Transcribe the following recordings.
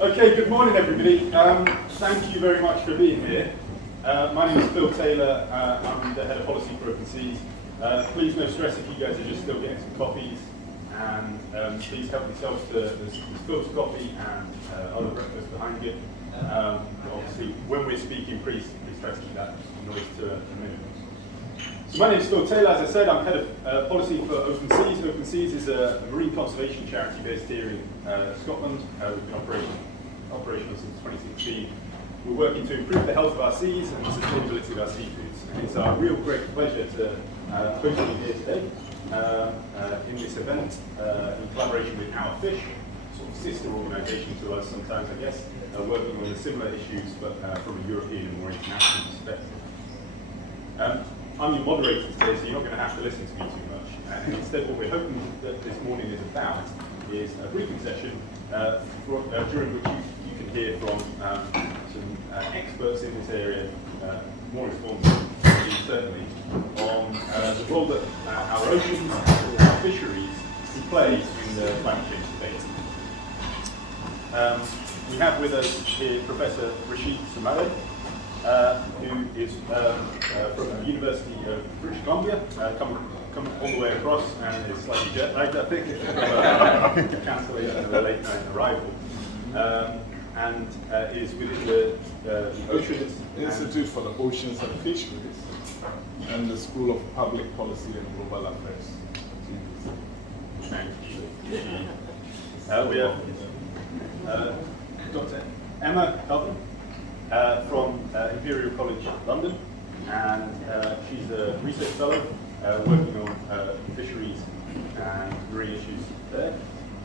Okay, good morning everybody. Thank you very much for being here. My name is Phil Taylor. I'm the Head of Policy for Open Seas. Please no stress if you guys are just still getting some coffees, and please help yourselves to Phil's coffee and other breakfast behind you. Obviously, when we're speaking, please try to keep that noise to a minimum. So my name is Phil Taylor. As I said, I'm Head of Policy for Open Seas. Open Seas is a marine conservation charity based here in Scotland. We've been operational since 2016. We're working to improve the health of our seas and the sustainability of our seafoods. And it's our real great pleasure to host you here today in this event in collaboration with Our Fish, sort of sister organisation to us sometimes, I guess, working on similar issues but from a European and more international perspective. I'm your moderator today, so you're not going to have to listen to me too much. And instead, what we're hoping that this morning is about is a briefing session during which you can hear from some experts in this area, more informed certainly, on the role that our oceans, our fisheries, can play in the climate change debate. We have with us here Professor Rashid Sumaila, who is from the University of British Columbia, come all the way across and is slightly jet lagged, I think, cancellation of a late night arrival, and is within the Oceans Institute for the Oceans and Fisheries and the School of Public Policy and Global Affairs. We have Dr. Emma Cavan from Imperial College London, and she's a research fellow working on fisheries and marine issues there.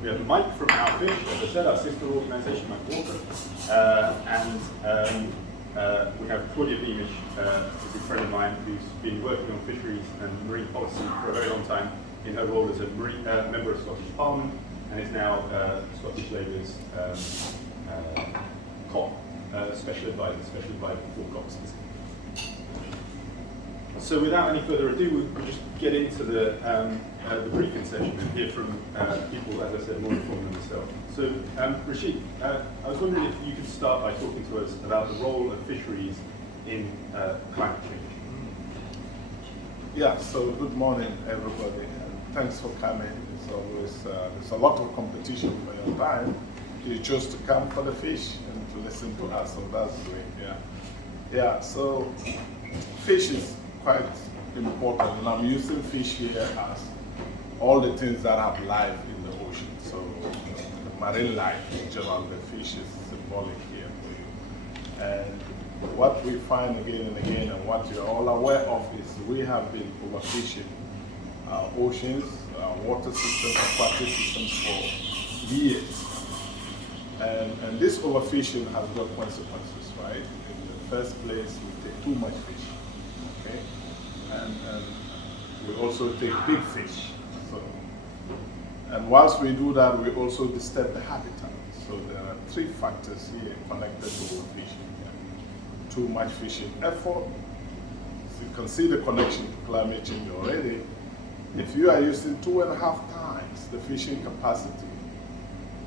We have Mike from Our Fish, as I said, our sister organisation, Mike Walker, and we have Claudia Beamish, who's a good friend of mine, who's been working on fisheries and marine policy for a very long time in her role as a member of Scottish Parliament, and is now Scottish Labour's COP special advisor for COP26. So without any further ado, we'll just get into the briefing session and hear from people, as I said, more informed than myself. So Rashid, I was wondering if you could start by talking to us about the role of fisheries in climate change. Yeah, so good morning everybody, and thanks for coming. It's always, there's a lot of competition for your time. You chose to come for the fish and to listen to us, so that's great, yeah. Yeah, so fish is quite important, and I'm using fish here as all the things that have life in the ocean. So marine life in general, the fish is symbolic here for you. And what we find again and again, and what you're all aware of, is we have been overfishing our oceans, our water systems, aquatic systems for years. And this overfishing has got consequences, right? In the first place, we take too much fish, okay? And we also take big fish. So, and whilst we do that, we also disturb the habitat. So there are three factors here connected to overfishing. Too much fishing effort. So you can see the connection to climate change already. If you are using 2.5 times the fishing capacity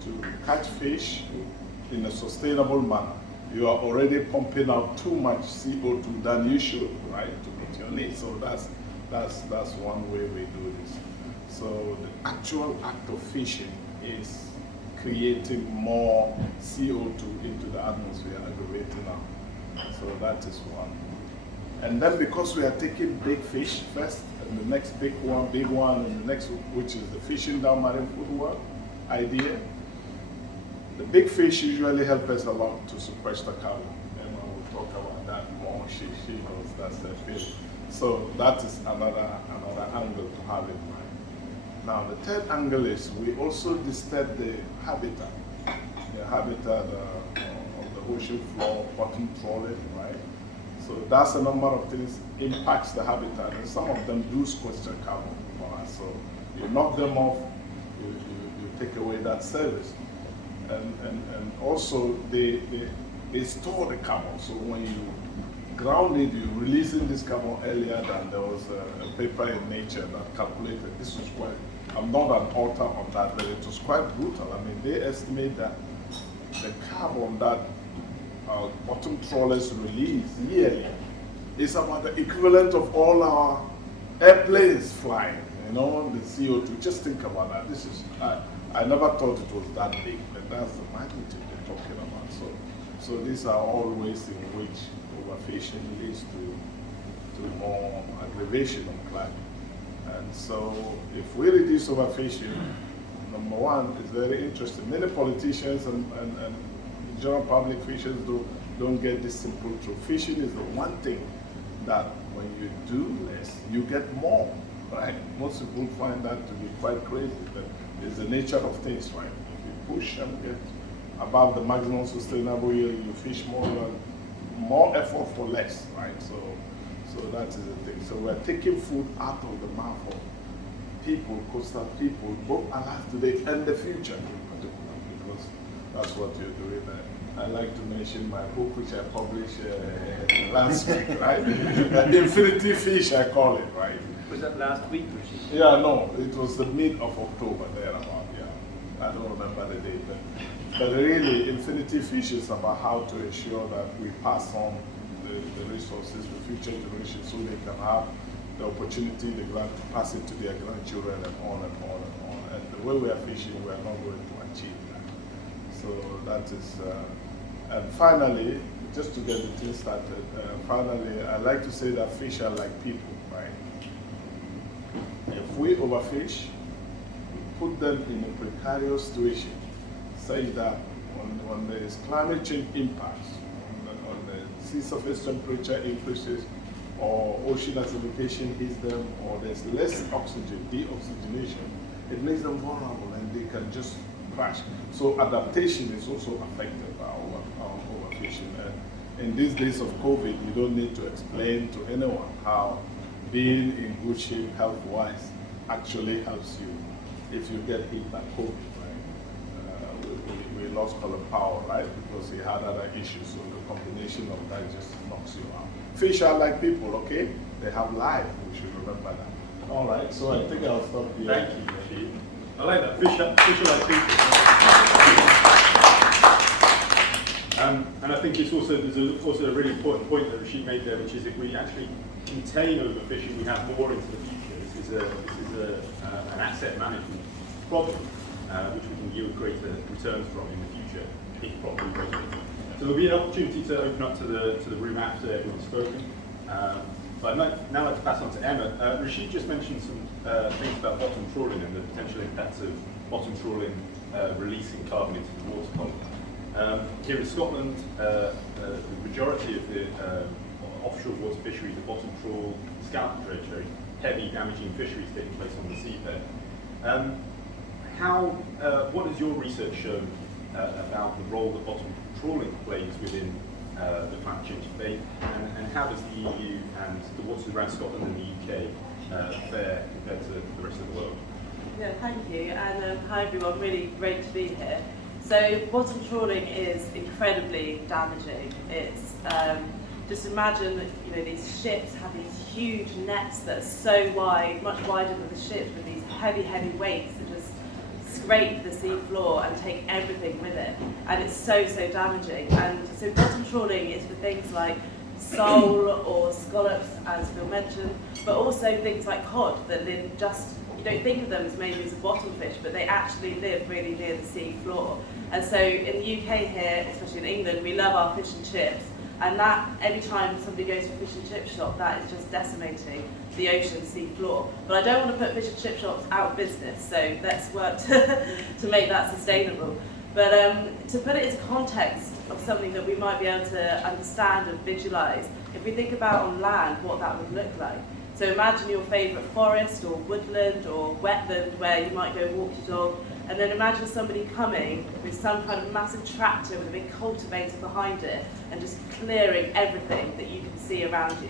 to catch fish in a sustainable manner, you are already pumping out too much CO2 than you should, right, to meet your needs. So that's one way we do this. So the actual act of fishing is creating more CO2 into the atmosphere, aggravating our. So that is one. And then because we are taking big fish first, and the next big one, and the next, which is the fishing down marine food world idea, the big fish usually help us a lot to sequester carbon. And we'll talk about that more. She knows that's the field. So that is another angle to have in mind. Now the third angle is we also disturb the habitat of the ocean floor, bottom trawling, right? So that's a number of things impacts the habitat, and some of them do sequester carbon for us. So you knock them off, you take away that service. And also they store the carbon. So when you ground it, you're releasing this carbon earlier than there was a paper in Nature that calculated. This was quite, I'm not an author on that, but it was quite brutal. I mean, they estimate that the carbon that bottom trawlers release yearly is about the equivalent of all our airplanes flying, you know, the CO2. Just think about that. This is, I never thought it was that big, but that's the magnitude they're talking about. So these are all ways in which overfishing leads to more aggravation of climate. And so if we reduce overfishing, number one, it's very interesting. Many politicians and the general public fishers don't get this simple truth. Fishing is the one thing that when you do less, you get more, right? Most people find that to be quite crazy, but it's the nature of things, right? If you push and get above the maximum sustainable yield, you fish more effort for less, right? So that is the thing. So we're taking food out of the mouth of people, coastal people, both alive today and the future in particular, because that's what you're doing. I like to mention my book, which I published last week, right? Infinity Fish, I call it, right? Was that last week, Rashid? Yeah, no, it was the mid of October, thereabout, yeah. I don't remember the date, but really, Infinity Fish is about how to ensure that we pass on the resources to future generations so they can have the opportunity to pass it to their grandchildren and on and on and on. And the way we are fishing, we are not going to achieve that. So that is, and finally, just to get the thing started, finally, I like to say that fish are like people, right? If we overfish, we put them in a precarious situation, such that when there is climate change impacts, on the sea surface temperature increases, or ocean acidification hits them, or there's less oxygen, deoxygenation, it makes them vulnerable and they can just crash. So adaptation is also affected by our overfishing. And in these days of COVID, you don't need to explain to anyone how being in good shape health-wise actually helps you if you get hit by COVID, right? We lost Colin Powell, right? Because he had other issues, so the combination of that just knocks you out. Fish are like people, okay? They have life, we should remember that. All right, so I think I'll stop here. Thank you, Rashid. I like that. Fish are like people. And I think there's also a really important point that Rashid made there, which is if we actually contain overfishing, we have more into the future. This is an asset management problem, which we can yield greater returns from in the future if properly regulated. So there'll be an opportunity to open up to the room after everyone's spoken. But I'd now like to pass on to Emma. Rashid just mentioned some things about bottom trawling and the potential impacts of bottom trawling releasing carbon into the water column. Here in Scotland, the majority of the offshore water fisheries are bottom trawl, scalp dredge, very heavy, damaging fisheries taking place on the seabed. What has your research shown about the role that bottom trawling plays within the climate change debate, and how does the EU and the waters around Scotland and the UK fare compared to the rest of the world? Yeah, thank you, and hi everyone, really great to be here. So bottom trawling is incredibly damaging. It's just imagine that these ships have these huge nets that are so wide, much wider than the ships, with these heavy weights that just scrape the sea floor and take everything with it, and it's so damaging. And so bottom trawling is for things like sole or scallops, as Phil mentioned, but also things like cod that live just, you don't think of them as mainly as a bottom fish, but they actually live really near the sea floor. And so in the UK here, especially in England, we love our fish and chips, and that every time somebody goes to a fish and chip shop, that is just decimating the ocean sea floor. But I don't want to put fish and chip shops out of business, so let's work to make that sustainable. But to put it into context of something that we might be able to understand and visualise, if we think about on land what that would look like. So imagine your favourite forest or woodland or wetland where you might go walk your dog, and then imagine somebody coming with some kind of massive tractor with a big cultivator behind it and just clearing everything that you can see around you.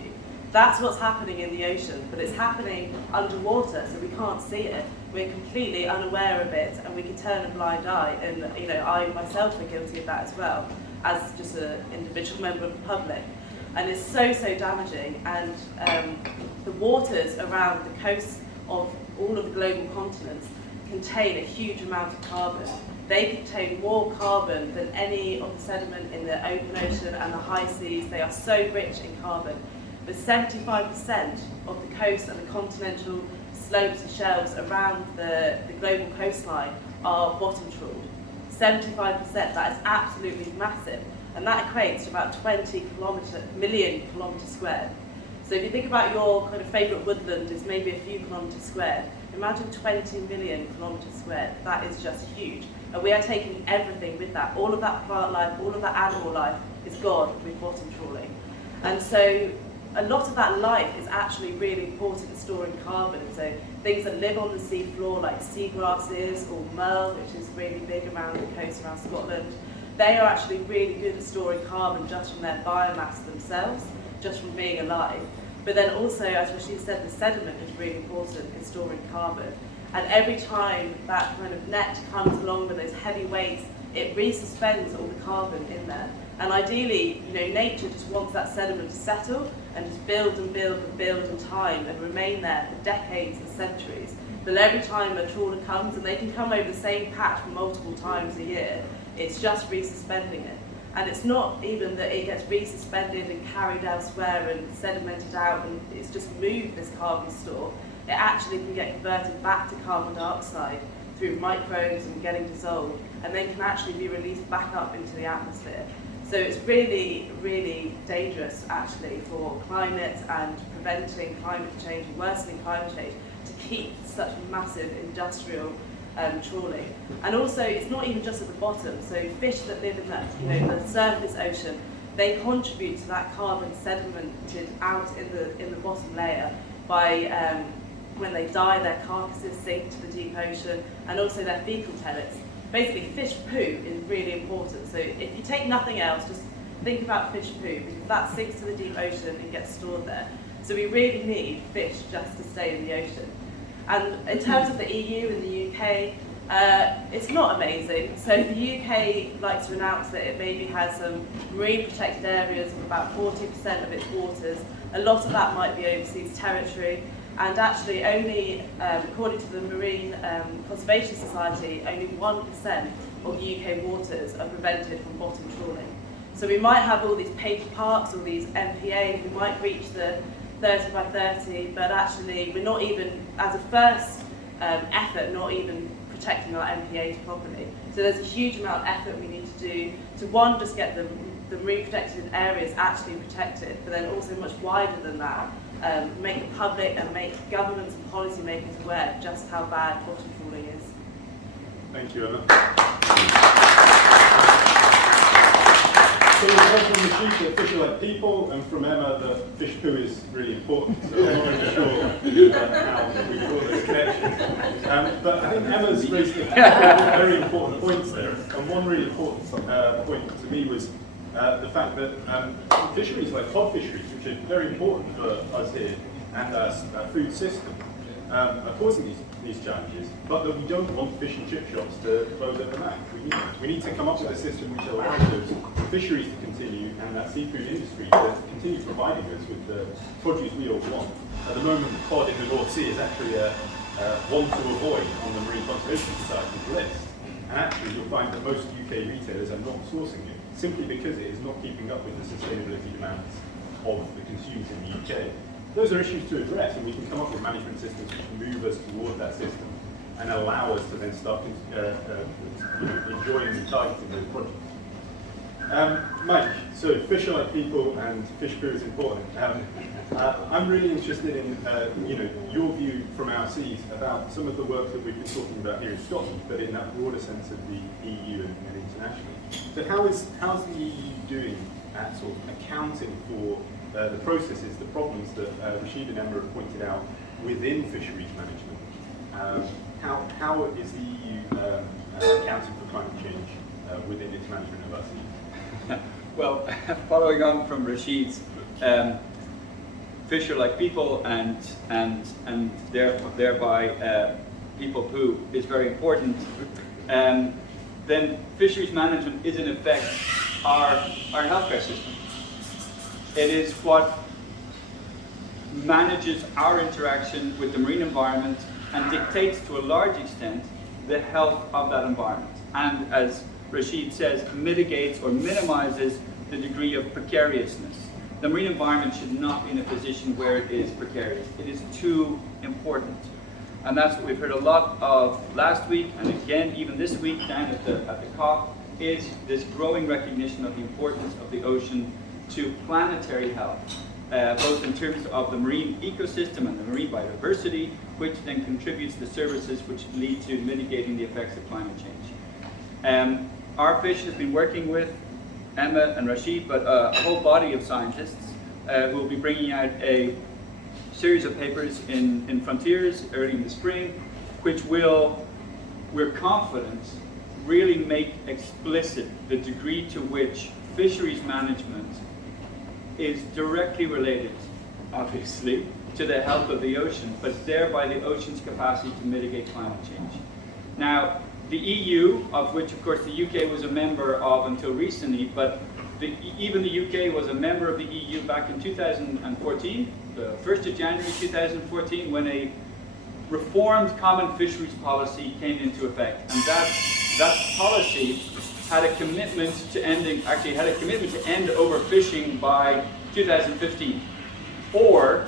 That's what's happening in the ocean, but it's happening underwater, so we can't see it. We're completely unaware of it, and we can turn a blind eye. And I myself are guilty of that as well, as just an individual member of the public. And it's so damaging. And the waters around the coasts of all of the global continents contain a huge amount of carbon. they contain more carbon than any of the sediment in the open ocean and the high seas. They are so rich in carbon. But 75% of the coast and the continental slopes and shelves around the global coastline are bottom trawled. 75%, that is absolutely massive. And that equates to about 20 million kilometres squared. So if you think about your kind of favourite woodland is maybe a few kilometres squared, imagine 20 million kilometres squared. That is just huge. And we are taking everything with that. All of that plant life, all of that animal life is gone with bottom trawling. And so a lot of that life is actually really important in storing carbon. So things that live on the sea floor, like seagrasses or merle, which is really big around the coast around Scotland, they are actually really good at storing carbon just from their biomass themselves, just from being alive. But then also, as Rashid said, the sediment is really important in storing carbon. And every time that kind of net comes along with those heavy weights, it resuspends all the carbon in there. And ideally, nature just wants that sediment to settle and just build and build and build in time and remain there for decades and centuries. But every time a trawler comes, and they can come over the same patch multiple times a year, it's just resuspending it. And it's not even that it gets resuspended and carried elsewhere and sedimented out and it's just moved this carbon store. It actually can get converted back to carbon dioxide through microbes and getting dissolved, and then can actually be released back up into the atmosphere. So it's really, really dangerous actually for climate and preventing climate change and worsening climate change to keep such massive industrial trawling. And also, it's not even just at the bottom. So fish that live in that, the surface ocean, they contribute to that carbon sedimented out in the bottom layer by when they die, their carcasses sink to the deep ocean, and also their fecal pellets. Basically, fish poo is really important. So if you take nothing else, just think about fish poo, because that sinks to the deep ocean and gets stored there. So we really need fish just to stay in the ocean. And in terms of the EU and the UK, it's not amazing. So the UK likes to announce that it maybe has some marine protected areas of about 40% of its waters. A lot of that might be overseas territory. And actually only, according to the Marine Conservation Society, only 1% of UK waters are prevented from bottom trawling. So we might have all these paper parks, all these MPAs, we might reach the 30 by 30, but actually we're not even, as a first effort, not even protecting our MPAs properly. So there's a huge amount of effort we need to do to, one, just get the marine protected areas actually protected, but then also much wider than that, make it public and make governments and policymakers aware of just how bad bottom trawling is. Thank you, Emma. So we've heard from Rashid that fish are like people, and from Emma that fish poo is really important. So I'm not really sure how we draw this connection. But I think Emma's raised a couple of very important points there. And one really important point to me was the fact that fisheries like cod fisheries, which are very important for us here and our food system, are causing these challenges, but that we don't want fish and chip shops to close overnight. We need to come up with a system which allows those fisheries to continue and that seafood industry to continue providing us with the produce we all want. At the moment, the cod in the North Sea is actually one to avoid on the Marine Conservation Society's list. And actually, you'll find that most UK retailers are not sourcing it, simply because it is not keeping up with the sustainability demands of the consumers in the UK. Those are issues to address, and we can come up with management systems which move us toward that system and allow us to then start enjoying the tides in those projects. Mike, so fish are like people and fish poo is important. I'm really interested in your view from our seas about some of the work that we've been talking about here in Scotland, but in that broader sense of the EU and internationally. So how's the EU doing at sort of accounting for the processes, the problems that Rashid and Emma have pointed out within fisheries management? How is the EU accounting for climate change within its management of our seas? Well, following on from Rashid's, fish are like people, and thereby people poo is very important. Then fisheries management is in effect our healthcare system. It is what manages our interaction with the marine environment and dictates to a large extent the health of that environment. and, as Rashid says, mitigates or minimizes the degree of precariousness. The marine environment should not be in a position where it is precarious. It is too important. And that's what we've heard a lot of last week, and again even this week down at the COP, is this growing recognition of the importance of the ocean to planetary health, both in terms of the marine ecosystem and the marine biodiversity, which then contributes to services which lead to mitigating the effects of climate change. Our fish has been working with Emma and Rashid, but a whole body of scientists who will be bringing out a series of papers in Frontiers early in the spring, which will, we're confident, really make explicit the degree to which fisheries management is directly related, obviously, to the health of the ocean, but thereby the ocean's capacity to mitigate climate change. Now, the EU, of which of course the UK was a member of until recently, but even the UK was a member of the EU back in 2014, the 1st of January 2014, when a reformed common fisheries policy came into effect. And that policy had a commitment to end overfishing by 2015, or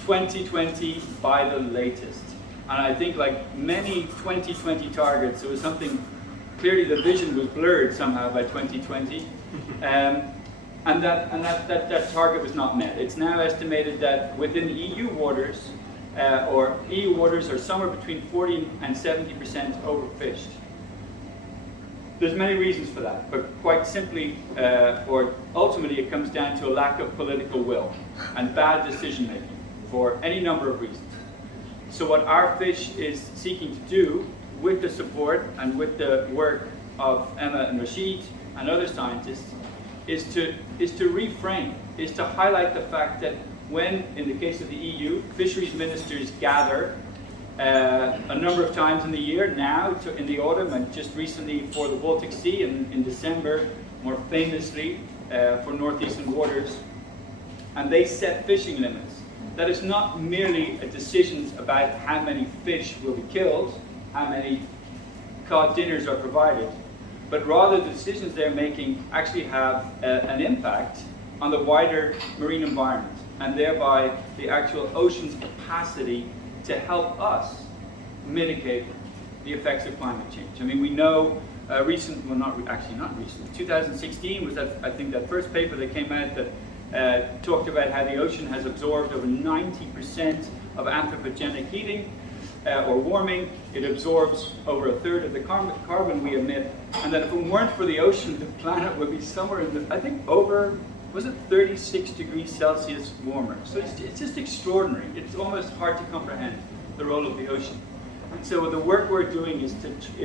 2020 by the latest. And I think, like many 2020 targets, it was something, clearly the vision was blurred somehow by 2020. And that target was not met. It's now estimated that within the EU waters, EU waters are somewhere between 40 and 70% overfished. There's many reasons for that, but quite simply, or ultimately, it comes down to a lack of political will and bad decision making for any number of reasons. So what our fish is seeking to do, with the support and with the work of Emma and Rashid and other scientists, is to reframe, is to highlight the fact that when, in the case of the EU, fisheries ministers gather a number of times in the year, now in the autumn, and just recently for the Baltic Sea, and in December, more famously for northeastern waters, and they set fishing limits. That is not merely a decision about how many fish will be killed, how many cod dinners are provided, but rather the decisions they're making actually have an impact on the wider marine environment, and thereby the actual ocean's capacity to help us mitigate the effects of climate change. I mean, we know 2016 was that, I think, that first paper that came out that talked about how the ocean has absorbed over 90% of anthropogenic heating or warming. It absorbs over a third of the carbon we emit, and that if it weren't for the ocean, the planet would be somewhere in the, I think, over, was it 36 degrees Celsius warmer? So it's just extraordinary. It's almost hard to comprehend the role of the ocean. And so the work we're doing is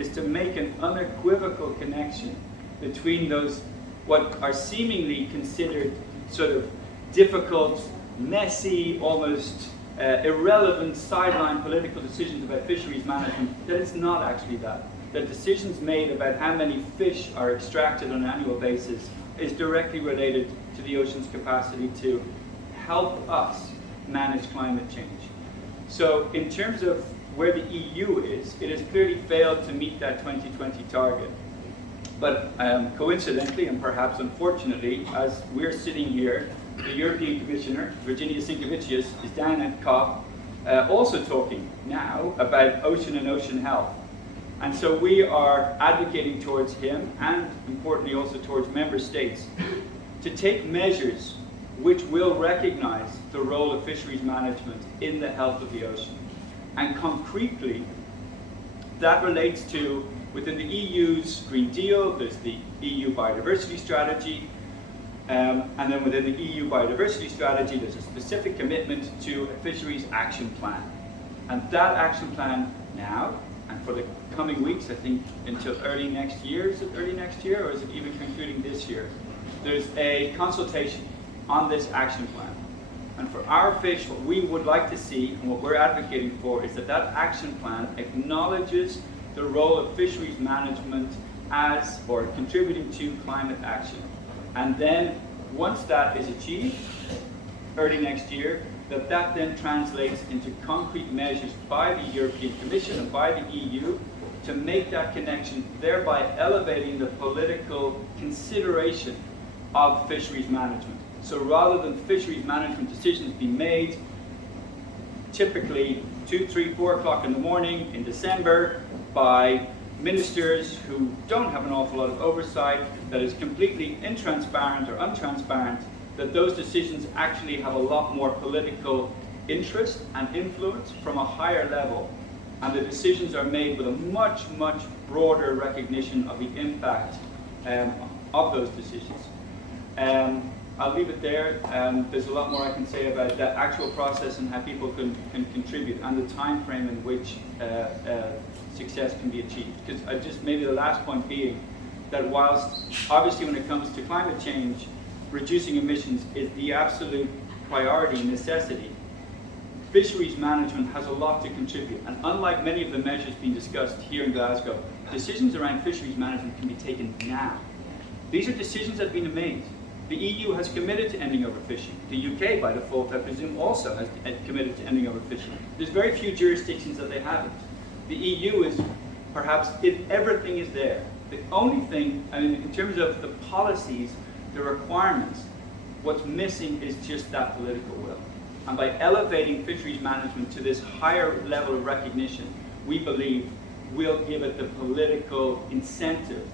to make an unequivocal connection between those, what are seemingly considered sort of difficult, messy, almost irrelevant sideline political decisions about fisheries management, that it's not actually that. That decisions made about how many fish are extracted on an annual basis is directly related to the ocean's capacity to help us manage climate change. So in terms of where the EU is, it has clearly failed to meet that 2020 target. But coincidentally, and perhaps unfortunately, as we're sitting here, the European Commissioner, Virginia Sinkevicius, is down at COP, also talking now about ocean and ocean health. And so we are advocating towards him, and importantly also towards member states, to take measures which will recognize the role of fisheries management in the health of the ocean. And concretely, that relates to, within the EU's Green Deal, there's the EU Biodiversity Strategy, and then within the EU Biodiversity Strategy, there's a specific commitment to a fisheries action plan. And that action plan now, and for the coming weeks, I think until early next year, is it early next year, or is it even concluding this year? There's a consultation on this action plan. And for our fish, what we would like to see, and what we're advocating for, is that that action plan acknowledges the role of fisheries management as, or contributing to climate action. And then, once that is achieved, early next year, that then translates into concrete measures by the European Commission and by the EU to make that connection, thereby elevating the political consideration of fisheries management. So rather than fisheries management decisions be made typically 2, 3, 4 o'clock in the morning in December by ministers who don't have an awful lot of oversight, that is completely intransparent or untransparent, that those decisions actually have a lot more political interest and influence from a higher level, and the decisions are made with a much, much broader recognition of the impact of those decisions. I'll leave it there. There's a lot more I can say about the actual process and how people can contribute, and the time frame in which success can be achieved. Because maybe the last point being that whilst obviously when it comes to climate change, reducing emissions is the absolute priority, necessity, fisheries management has a lot to contribute. And unlike many of the measures being discussed here in Glasgow, decisions around fisheries management can be taken now. These are decisions that have been made. The EU has committed to ending overfishing. The UK, by default, I presume, also has committed to ending overfishing. There's very few jurisdictions that they haven't. The EU is perhaps, if everything is there, the only thing, I mean, in terms of the policies, the requirements, what's missing is just that political will. And by elevating fisheries management to this higher level of recognition, we believe will give it the political incentive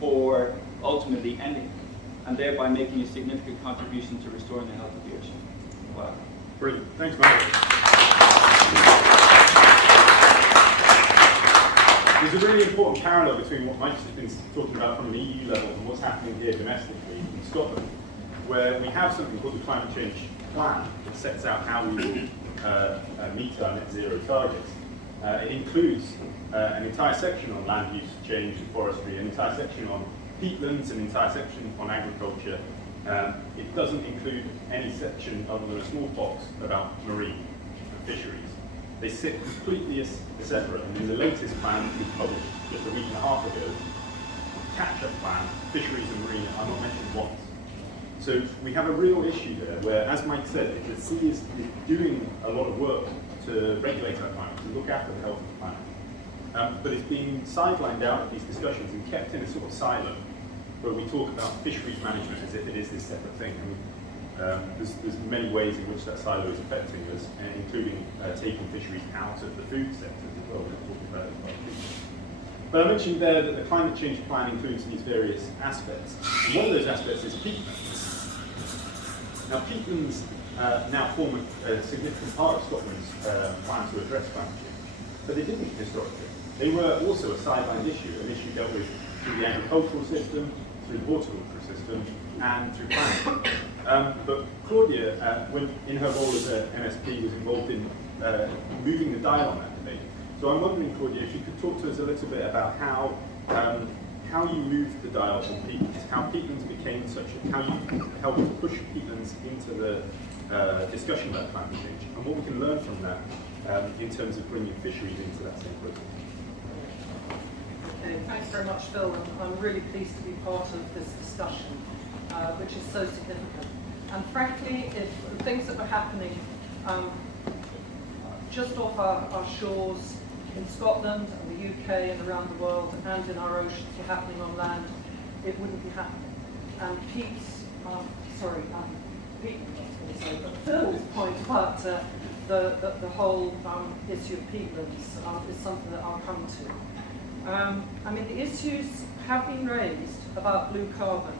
for ultimately ending, and thereby making a significant contribution to restoring the health of the ocean. Wow. Brilliant. Thanks, Michael. There's a really important parallel between what Mike's been talking about from an EU level and what's happening here domestically in Scotland, where we have something called the Climate Change Plan that sets out how we will meet our net zero targets. It includes an entire section on land use change and forestry, an entire section on peatlands, an entire section on agriculture. It doesn't include any section other than a small box about marine and fisheries. They sit completely separate, and in the latest plan we published just a week and a half ago, catch-up plan, fisheries and marine are not mentioned once. So we have a real issue there where, as Mike said, the sea is doing a lot of work to regulate our climate, to look after the health of the planet. But it's being sidelined out of these discussions and kept in a sort of silo where we talk about fisheries management as if it is this separate thing. There's many ways in which that silo is affecting us, including taking fisheries out of the food sector as well. We're talking about it quite a bit. But I mentioned there that the climate change plan includes these various aspects. And one of those aspects is peatlands. Now peatlands now form a significant part of Scotland's plan to address climate change, but they didn't historically. They were also a sidelined issue, an issue dealt with through the agricultural system, through the horticultural system, and through planning. But Claudia, when in her role as an MSP, was involved in moving the dial on that debate. So I'm wondering, Claudia, if you could talk to us a little bit about how you moved the dial on peatlands, how peatlands became such, how you helped to push peatlands into the discussion about climate change, and what we can learn from that in terms of bringing fisheries into that same process. Okay, thanks very much, Phil. I'm really pleased to be part of this discussion, which is so significant. And frankly, if things that were happening just off our shores in Scotland and the UK and around the world and in our oceans were happening on land, it wouldn't be happening. And Pete, I was going to say, but Phil's point about the whole issue of peatlands is something that I'll come to. I mean, the issues have been raised about blue carbon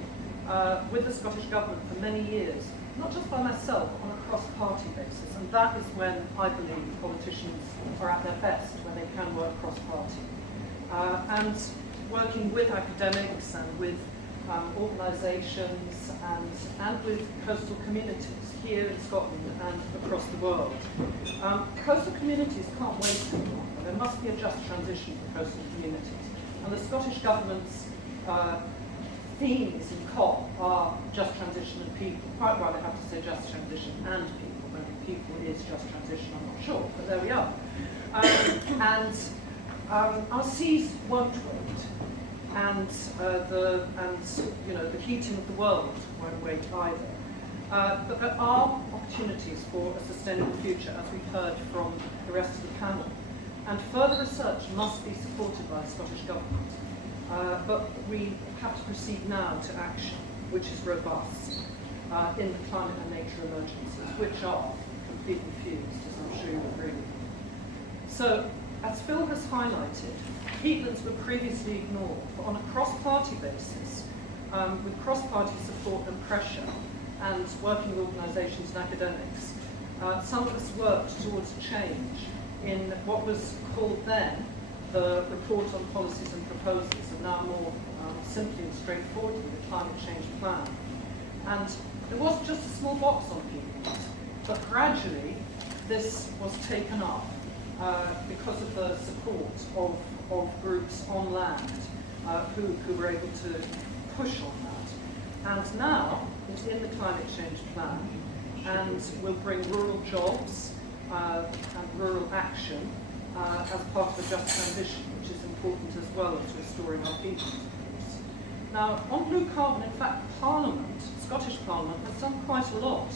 with the Scottish Government for many years, not just by myself, but on a cross-party basis. And that is when I believe politicians are at their best, when they can work cross-party. And working with academics and with organisations and with coastal communities here in Scotland and across the world. Coastal communities can't wait any longer. There must be a just transition for coastal communities. And the Scottish Government's themes in COP are just transition and people. Quite right, I have to say just transition and people. Whether people is just transition, I'm not sure, but there we are. Our seas won't wait. And the heating of the world won't wait either. But there are opportunities for a sustainable future, as we've heard from the rest of the panel. And further research must be supported by the Scottish Government. But we have to proceed now to action, which is robust, in the climate and nature emergencies, which are completely fused, as I'm sure you agree. So, as Phil has highlighted, peatlands were previously ignored, but on a cross-party basis, with cross-party support and pressure, and working with organisations and academics, some of us worked towards change in what was called then the Report on Policies and Proposals, and now more simply and straightforwardly, the Climate Change Plan. And there was just a small box on peatlands, but gradually this was taken up because of the support of groups on land who were able to push on that. And now it's in the Climate Change Plan, and will bring rural jobs and rural action as part of a just transition, which is important as well as restoring our peatlands, of course. Now, on blue carbon, in fact, Parliament, Scottish Parliament, has done quite a lot.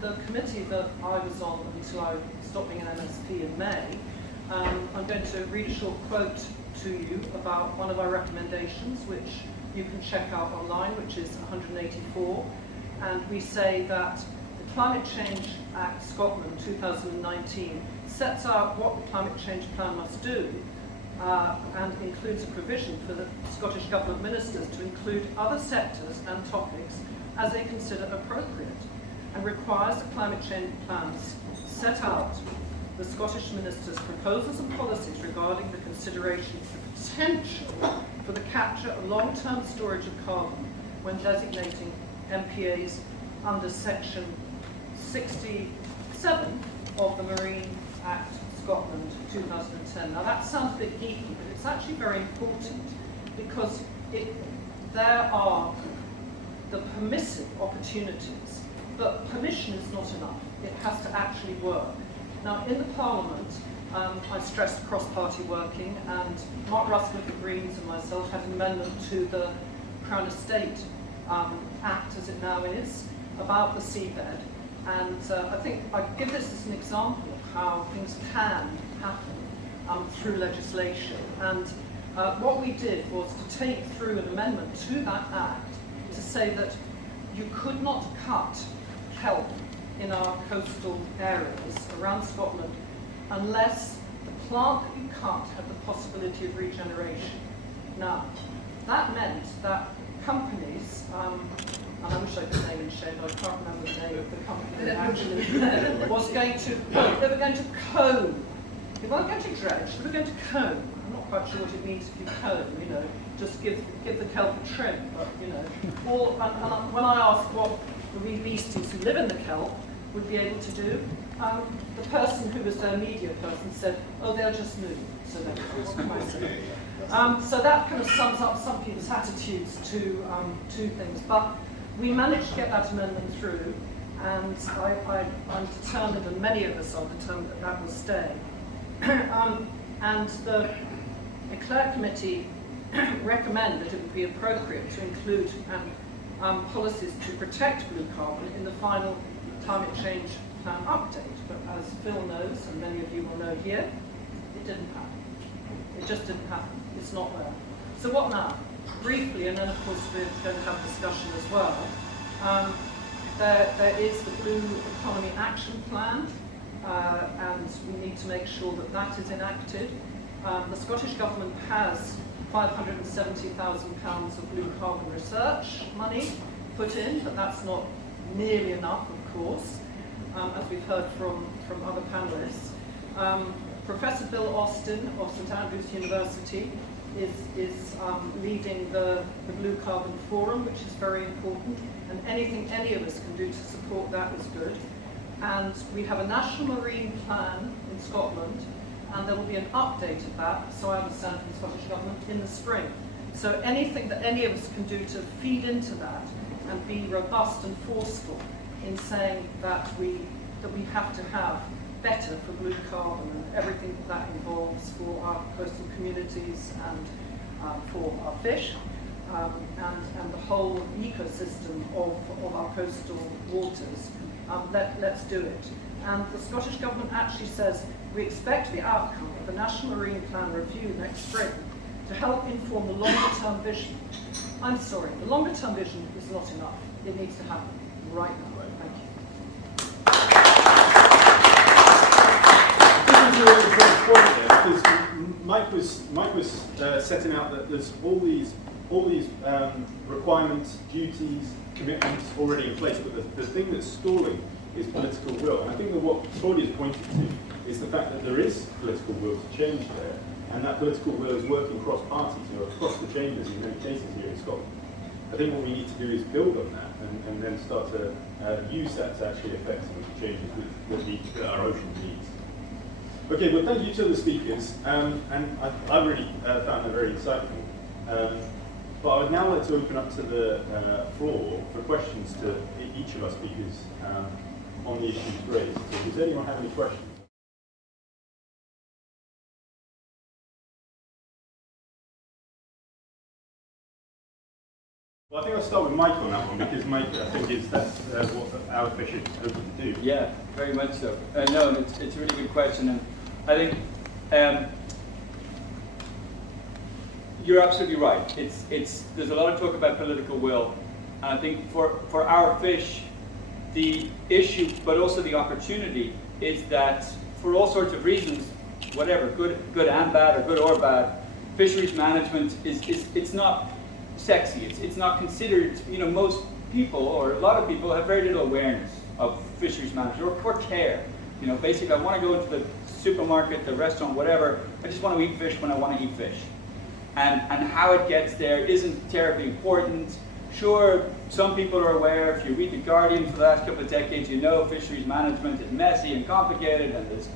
The committee that I was on until I stopped being an MSP in May, I'm going to read a short quote to you about one of our recommendations, which you can check out online, which is 184. And we say that the Climate Change Act Scotland 2019 sets out what the Climate Change Plan must do, and includes a provision for the Scottish Government ministers to include other sectors and topics as they consider appropriate, and requires the Climate Change Plans set out the Scottish ministers' proposals and policies regarding the consideration of the potential for the capture of long-term storage of carbon when designating MPAs under Section 67 of the Marine Act Scotland 2010. Now that sounds a bit geeky, but it's actually very important because there are the permissive opportunities, but permission is not enough. It has to actually work. Now in the Parliament, I stressed cross-party working, and Mark Russell of the Greens and myself had an amendment to the Crown Estate Act, as it now is, about the seabed. And I think I give this as an example of how things can happen through legislation. And what we did was to take through an amendment to that act to say that you could not cut kelp in our coastal areas around Scotland unless the plant that you cut had the possibility of regeneration. Now, that meant that companies, and I wish I could name and shame, but I can't remember the name of the company that actually was going to, they were going to comb. They weren't going to dredge, they were going to comb. I'm not quite sure what it means if you comb, you know, just give the kelp a trim, but, you know. Or, and when I asked what the wee beasties who live in the kelp would be able to do, the person who was their media person said, oh, they'll just move. So what can I say? So that kind of sums up some people's attitudes to things. But we managed to get that amendment through, and I'm determined, and many of us are determined, that that will stay. And the Eclair Committee recommend that it would be appropriate to include policies to protect blue carbon in the final climate change plan update. But as Phil knows, and many of you will know here, it didn't happen. It just didn't happen. It's not there. So what now? Briefly, and then of course we're going to have discussion as well. There is the Blue Economy Action Plan, and we need to make sure that that is enacted. The Scottish Government has £570,000 of blue carbon research money put in, but that's not nearly enough, of course, as we've heard from other panellists. Professor Bill Austin of St Andrews University is leading the Blue Carbon Forum, which is very important, and anything any of us can do to support that is good. And we have a national marine plan in Scotland, and there will be an update of that, so I understand, from the Scottish Government in the spring. So anything that any of us can do to feed into that and be robust and forceful in saying that we have to have better for blue carbon and everything that involves for our coastal communities and for our fish, and the whole ecosystem of our coastal waters. Let's do it. And the Scottish Government actually says, we expect the outcome of the National Marine Plan review next spring to help inform the longer-term vision. I'm sorry, the longer-term vision is not enough. It needs to happen right now. Thank you. This is a really great point there, because Mike was setting out that there's all these requirements, duties, commitments already in place, but the thing that's stalling is political will. And I think that what Claudia's pointed to is the fact that there is political will to change there, and that political will is working cross parties, across the chambers in many cases here in Scotland. I think what we need to do is build on that and then start to use that to actually affect some of the changes that our ocean needs. Okay, well, thank you to the speakers, and I really found that very insightful. But I would now like to open up to the floor for questions to each of our speakers on the issues raised. So does anyone have any questions? Well, I think I'll start with Mike on that one, because Mike, I think that's what our fish is hoping to do. Yeah, very much so. No, it's a really good question, and I think you're absolutely right. There's a lot of talk about political will, and I think for our fish, the issue, but also the opportunity, is that for all sorts of reasons, whatever, good and bad, or good or bad, fisheries management it's not sexy. It's not considered. Most people, or a lot of people, have very little awareness of fisheries management or care. Basically, I want to go into the supermarket, the restaurant, whatever. I just want to eat fish when I want to eat fish. And how it gets there isn't terribly important. Sure, some people are aware. If you read The Guardian for the last couple of decades, fisheries management is messy and complicated, and there's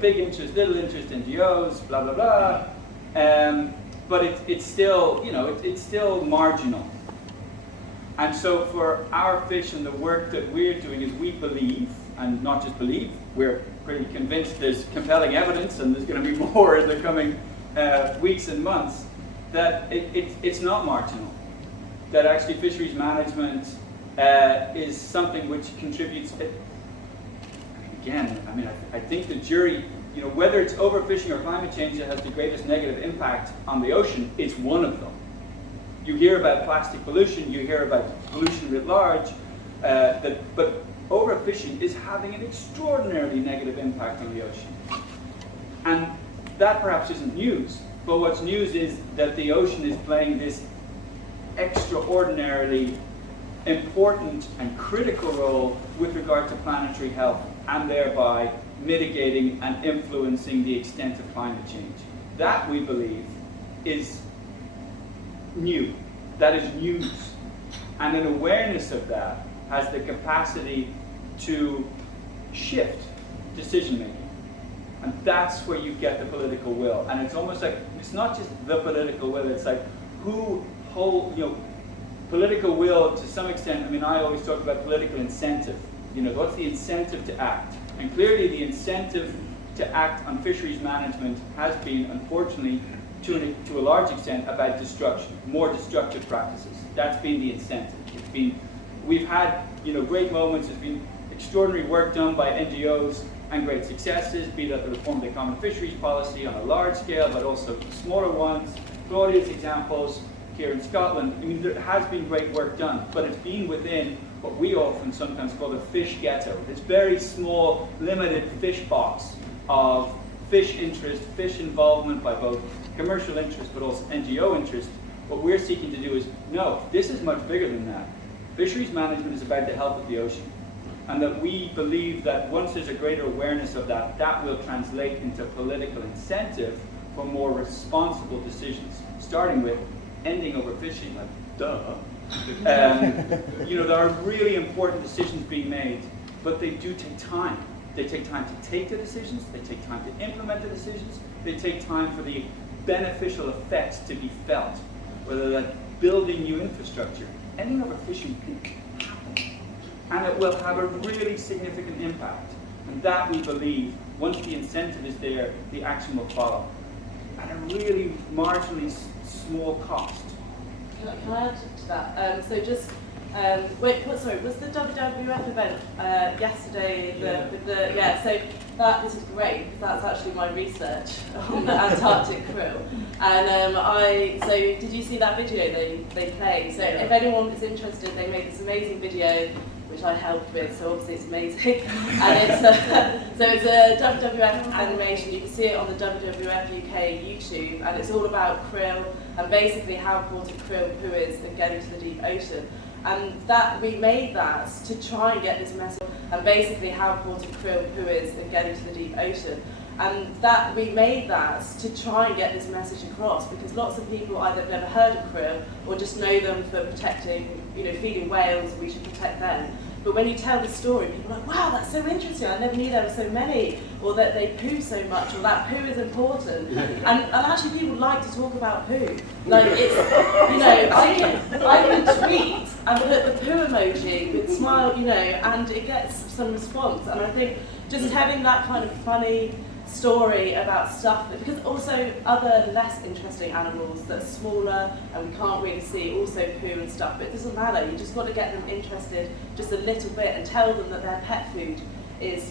big interest, little interest, NGOs, blah blah blah. But it's still it's still marginal. And so for our fish and the work that we're doing is we believe, and not just believe, we're pretty convinced there's compelling evidence, and there's going to be more in the coming weeks and months, that it's not marginal. That actually fisheries management is something which contributes. Again, I think the jury, whether it's overfishing or climate change that has the greatest negative impact on the ocean, it's one of them. You hear about plastic pollution, you hear about pollution writ large, but overfishing is having an extraordinarily negative impact on the ocean. And that perhaps isn't news, but what's news is that the ocean is playing this extraordinarily important and critical role with regard to planetary health, and thereby mitigating and influencing the extent of climate change. That, we believe, is new. That is news. And an awareness of that has the capacity to shift decision making. And that's where you get the political will. And it's almost like, it's not just the political will, it's like political will to some extent. I always talk about political incentive. What's the incentive to act? And clearly the incentive to act on fisheries management has been, unfortunately, to a large extent, about destruction, more destructive practices. That's been the incentive. We've had great moments. There's been extraordinary work done by NGOs and great successes, be that the reform of the common fisheries policy on a large scale, but also smaller ones. Claudia's examples here in Scotland. There has been great work done, but it's been within what we often sometimes call the fish ghetto. This very small, limited fish box of fish interest, fish involvement by both commercial interest but also NGO interest. What we're seeking to do is, no, this is much bigger than that. Fisheries management is about the health of the ocean. And that we believe that once there's a greater awareness of that, that will translate into political incentive for more responsible decisions, starting with ending overfishing, like, duh. There are really important decisions being made, but they do take time. They take time to take the decisions, they take time to implement the decisions, they take time for the beneficial effects to be felt, whether that's building new infrastructure. Ending overfishing can happen, and it will have a really significant impact. And that, we believe, once the incentive is there, the action will follow. At a really marginally small cost. Can I add to that? So just, was the WWF event yesterday? So this is great because that's actually my research on the Antarctic krill. And so did you see that video they played? So if anyone is interested, they made this amazing video which I helped with, so obviously it's amazing. And it's a WWF animation. You can see it on the WWF UK YouTube, and it's all about krill and basically how important krill poo is in getting to the deep ocean. And that we made that to try and get this message, and basically how important krill poo is in getting to the deep ocean. And that we made that to try and get this message across, because lots of people either have never heard of krill or just know them for protecting, feeding whales, we should protect them. But when you tell the story, people are like, wow, that's so interesting, I never knew there were so many, or that they poo so much, or that poo is important. And actually people like to talk about poo. Like it's, I can tweet and put the poo emoji with smile, and it gets some response. And I think just having that kind of funny story about stuff, because also other less interesting animals that are smaller and we can't really see also poo and stuff, but it doesn't matter, you just got to get them interested just a little bit and tell them that their pet food is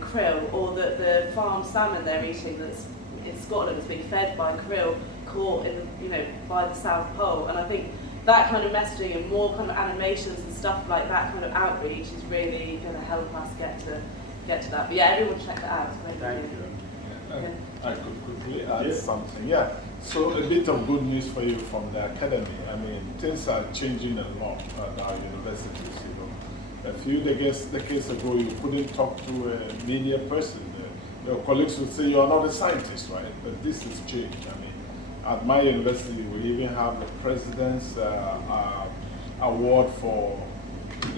krill, or that the farm salmon they're eating that's in Scotland is being fed by krill caught in by the South Pole. And I think that kind of messaging and more kind of animations and stuff like that kind of outreach is really going to help us get to that. But yeah, everyone check that out. Thank you. I could quickly add something. Yeah, so a bit of good news for you from the academy. I mean, things are changing a lot at our universities. A few decades ago, you couldn't talk to a media person. Your colleagues would say you are not a scientist, right? But this has changed. I mean, at my university, we even have the president's award for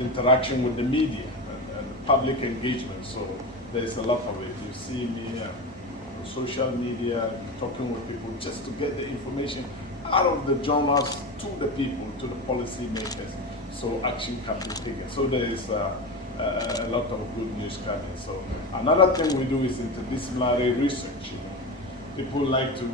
interaction with the media and public engagement. So there's a lot of it. You see me social media, talking with people just to get the information out of the journals to the people, to the policy makers, so action can be taken. So there is a lot of good news coming. So another thing we do is interdisciplinary research. People like to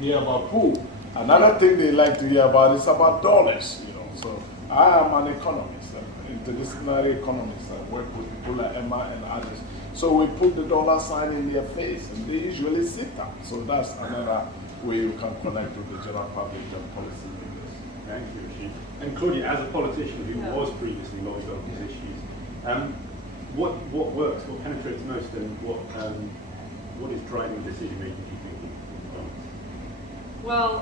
hear about poo. Another thing they like to hear about is about dollars. So I am an economist, interdisciplinary economist. I work with people like Emma and others. So we put the dollar sign in their face, and they usually sit down. So that's another way you can connect with the general public and policy makers. Thank you, Rashid. And Claudia, as a politician who was previously lobbied on these issues, what works, what penetrates most, and what is driving decision making, do you think, in France? Well,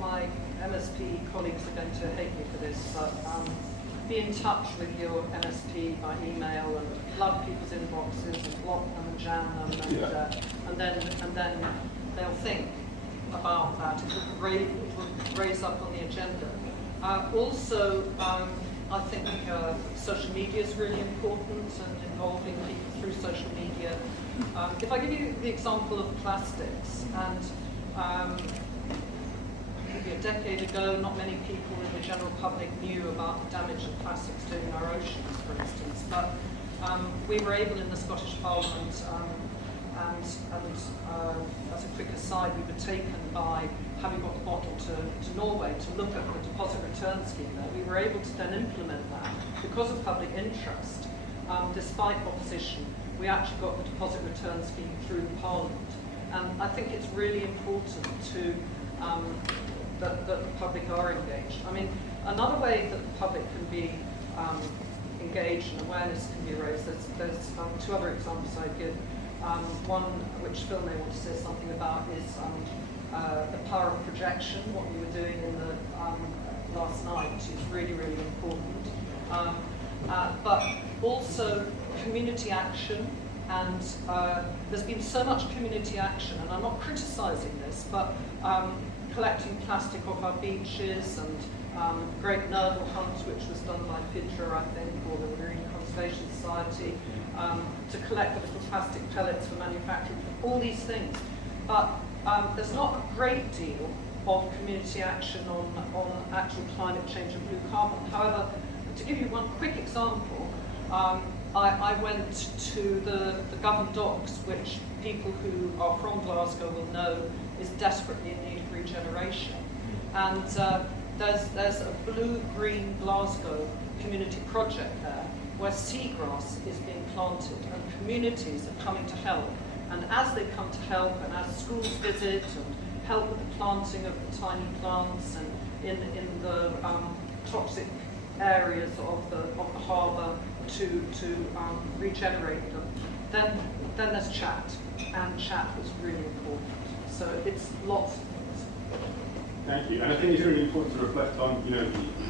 my MSP colleagues are going to hate me for this, but be in touch with your MSP by email and flood people's inboxes and block them and jam them, and then they'll think about that. It will raise up on the agenda. Also, I think social media is really important, and involving people through social media. If I give you the example of plastics, and maybe a decade ago, not many people in the general public knew about the damage that plastics do in our oceans, for instance. But we were able in the Scottish Parliament, and as a quick aside, we were taken by having got the bottle to Norway to look at the deposit return scheme there. We were able to then implement that because of public interest. Despite opposition, we actually got the deposit return scheme through the Parliament. And I think it's really important to that the public are engaged. I mean, another way that the public can be engaged and awareness can be raised, there's two other examples I give. One, which Phil may want to say something about, is the power of projection, what we were doing in the last night is really, really important. But also community action, and there's been so much community action, and I'm not criticising this, but collecting plastic off our beaches, and Great Nurdle Hunt, which was done by FIDRA, I think, or the Marine Conservation Society, to collect the little plastic pellets for manufacturing, all these things. But there's not a great deal of community action on actual climate change and blue carbon. However, to give you one quick example, I went to the Cavan docks, which people who are from Glasgow will know is desperately in need of regeneration. And there's a blue-green Glasgow community project there where seagrass is being planted and communities are coming to help. And as they come to help and as schools visit and help with the planting of the tiny plants and in the toxic areas of the harbour to regenerate them, then there's chat, and chat is really important. So it's lots of things. Thank you. And I think it's really important to reflect on, the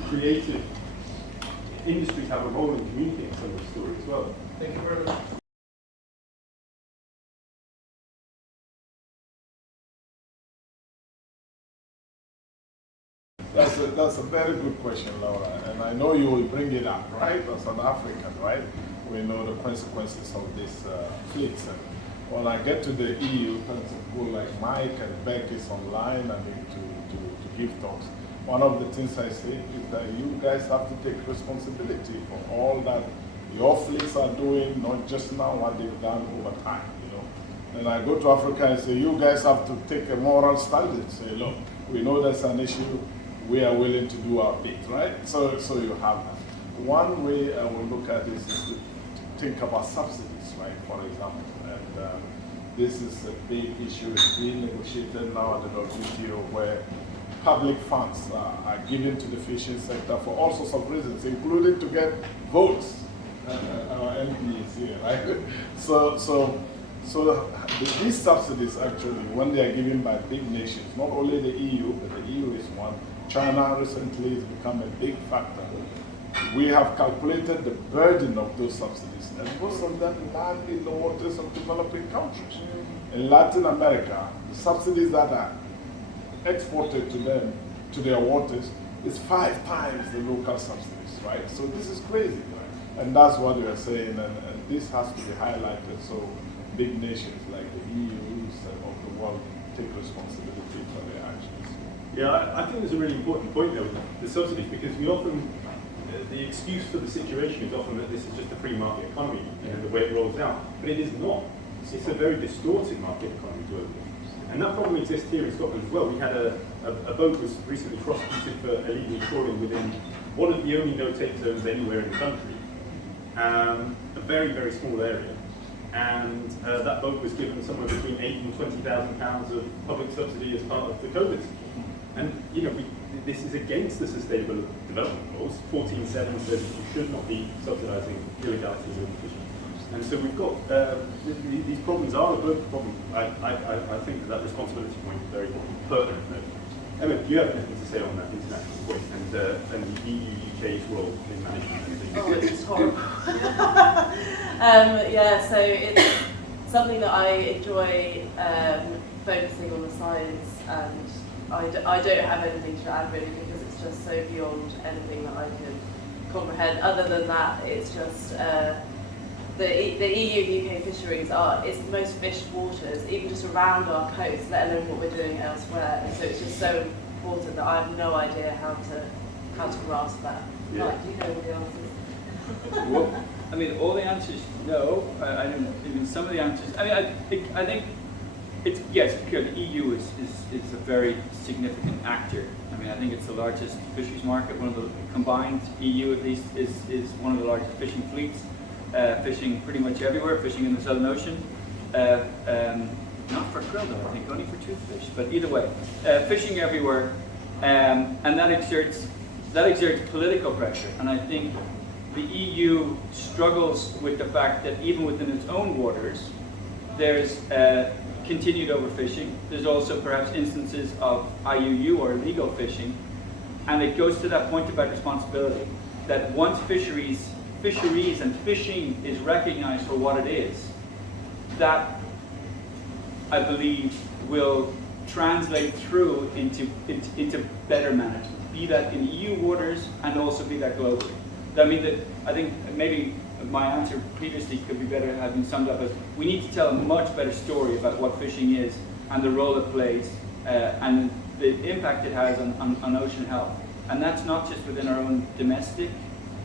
creative industries have a role in communicating some of the story as well. Thank you very much. That's a very good question, Laura, and I know you will bring it up, right? As an African, right? We know the consequences of these fleets. And when I get to the EU, people like Mike and Beck is online, to give talks. One of the things I say is that you guys have to take responsibility for all that your fleets are doing, not just now, what they've done over time, And I go to Africa and say, you guys have to take a moral stand. Say, look, we know there's an issue. We are willing to do our bit, right? So you have that. One way I will look at this is to think about subsidies, right? For example, and this is a big issue. It's being negotiated now at the WTO, where public funds are given to the fishing sector for all sorts of reasons, including to get votes. Our MPs here, right? So these subsidies actually, when they are given by big nations, not only the EU, but the EU is one. China recently has become a big factor. We have calculated the burden of those subsidies, and most of them land in the waters of developing countries. In Latin America, the subsidies that are exported to them, to their waters, is 5 times the local subsidies, right? So this is crazy, right? And that's what we are saying, and this has to be highlighted so big nations like the EUs of the world take responsibility for their actions. Yeah, I think there's a really important point there with the subsidies, because we often, the excuse for the situation is often that this is just a free market economy, the way it rolls out. But it is not. It's a very distorted market economy globally. And that problem exists here in Scotland as well. We had a boat was recently prosecuted for illegal trawling within one of the only no-take zones anywhere in the country. A very, very small area. And that boat was given somewhere between £8,000 and £20,000 of public subsidy as part of the COVID. And this is against the Sustainable Development Goals. 14.7 says you should not be subsidising illegalities in fishing. And so we've got these problems are a global problem. I think that responsibility point is very pertinent. Emma, do you have anything to say on that international point and the EU-UK's role in management? Oh, it's horrible. Yeah, so it's something that I enjoy focusing on the science, and I don't have anything to add really, because it's just so beyond anything that I can comprehend. Other than that, it's just the EU-UK fisheries it's the most fished waters, even just around our coast, let alone what we're doing elsewhere. And so it's just so important that I have no idea how to grasp that. Yeah. Like, do you know all the answers? Well, I mean, all the answers, no. I don't know, even some of the answers. I mean, I think it's, yes, clear the EU is a very significant actor. I mean, I think it's the largest fisheries market. One of the combined EU, at least, is one of the largest fishing fleets. Fishing pretty much everywhere, fishing in the Southern Ocean. Not for krill though, I think, only for toothfish, but either way, fishing everywhere, and that exerts political pressure. And I think the EU struggles with the fact that even within its own waters, there's continued overfishing. There's also perhaps instances of IUU or illegal fishing, and it goes to that point about responsibility, that once fisheries and fishing is recognized for what it is, that I believe will translate through into better management, be that in EU waters and also be that globally. I mean, I think maybe my answer previously could be better had been summed up as we need to tell a much better story about what fishing is and the role it plays and the impact it has on ocean health. And that's not just within our own domestic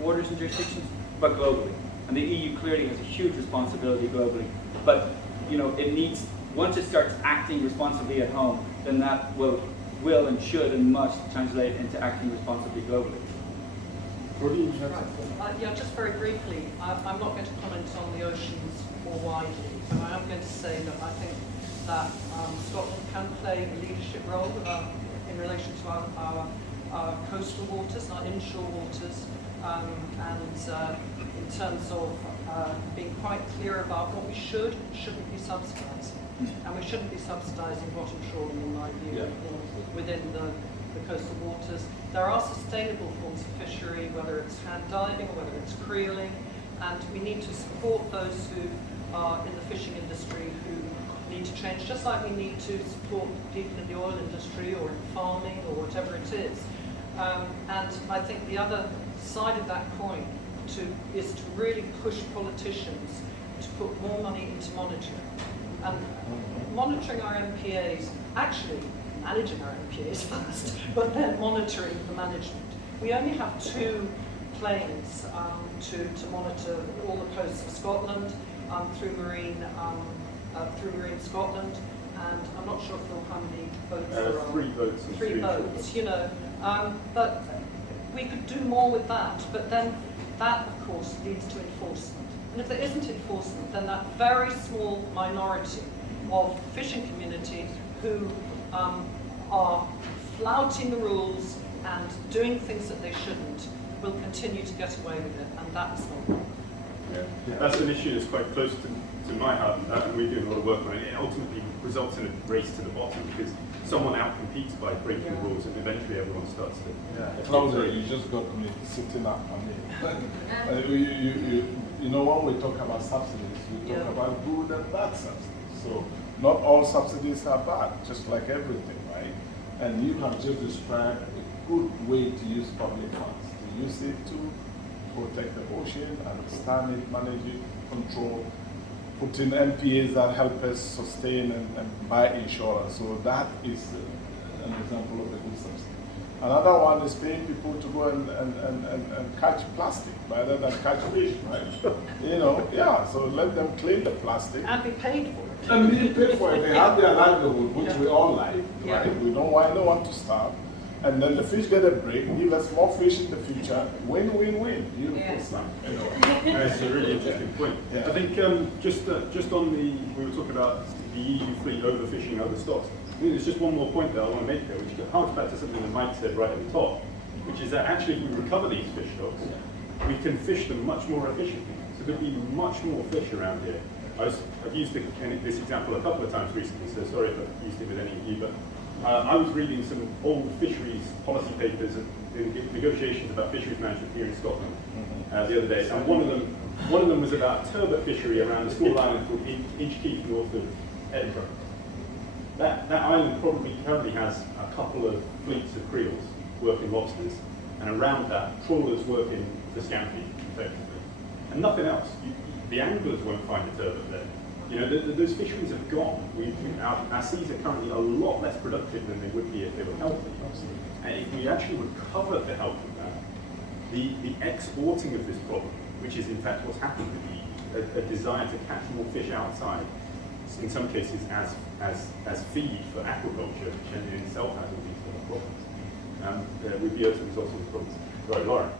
waters and jurisdictions, but globally. And the EU clearly has a huge responsibility globally. But it needs, once it starts acting responsibly at home, then that will will and should and must translate into acting responsibly globally. Claudia, you have Right. something? Yeah, just very briefly, I'm not going to comment on the oceans more widely, but I am going to say that I think that Scotland can play a leadership role in relation to our coastal waters, our inshore waters, and in terms of being quite clear about what we should and shouldn't be subsidising. And we shouldn't be subsidising bottom trawling, in my view, within the coastal waters. There are sustainable forms of fishery, whether it's hand diving or whether it's creeling, and we need to support those who are in the fishing industry who need to change, just like we need to support people in the oil industry or in farming or whatever it is. And I think the other side of that coin is to really push politicians to put more money into monitoring. And monitoring our MPAs, actually managing our MPAs first, but then monitoring the management. We only have 2 planes to monitor all the coasts of Scotland through Marine Scotland, and I'm not sure how many boats there are. 3 boats. And 3 boats, you know. But we could do more with that, but then that, of course, leads to enforcement. And if there isn't enforcement, then that very small minority of fishing community who are flouting the rules and doing things that they shouldn't will continue to get away with it, and that is not right. Yeah. That's an issue that's quite close to my heart, and we're doing a lot of work on it. It ultimately results in a race to the bottom because someone outcompetes by breaking the rules, and eventually everyone starts to. Claudia, you just got me sitting up. I mean, you know, when we talk about subsidies, we talk about good and bad subsidies. So not all subsidies are bad, just like everything, right? And you have just described a good way to use public funds, to use it to protect the ocean, understand it, manage it, control, put in MPAs that help us sustain and buy insurance. So that is an example of a good subsidy. Another one is paying people to go and catch plastic rather than catch fish, right? You know, yeah, so let them clean the plastic. And be paid for it. And being paid for it. They have their livelihood, which we all like, right? We don't want anyone to starve. And then the fish get a break, give us more fish in the future. Win, win, win. Beautiful stuff. You know. That's a really interesting point. Yeah. I think just on we were talking about the EU fleet overfishing other stocks. I think there's just one more point that I want to make there, which harks back to something that Mike said right at the top, which is that actually if we recover these fish stocks, we can fish them much more efficiently. So there'll be much more fish around here. I've used this example a couple of times recently, so sorry if I've used it with any of you, but I was reading some old fisheries policy papers in negotiations about fisheries management here in Scotland the other day, and one of them was about turbot fishery around a small island called Inchkeith, north of Edinburgh. That island probably currently has a couple of fleets of creels working lobsters, and around that, trawlers working for scampi, effectively, and nothing else. The anglers won't find a turbot there. You know, those fisheries have gone. Our seas are currently a lot less productive than they would be if they were healthy. And if we actually recover the health of that, the exporting of this problem, which is in fact what's happened with a desire to catch more fish outside, in some cases as feed for aquaculture, which in itself has all these sort of problems, we'd be able to resolve these problems. Right, Lauren.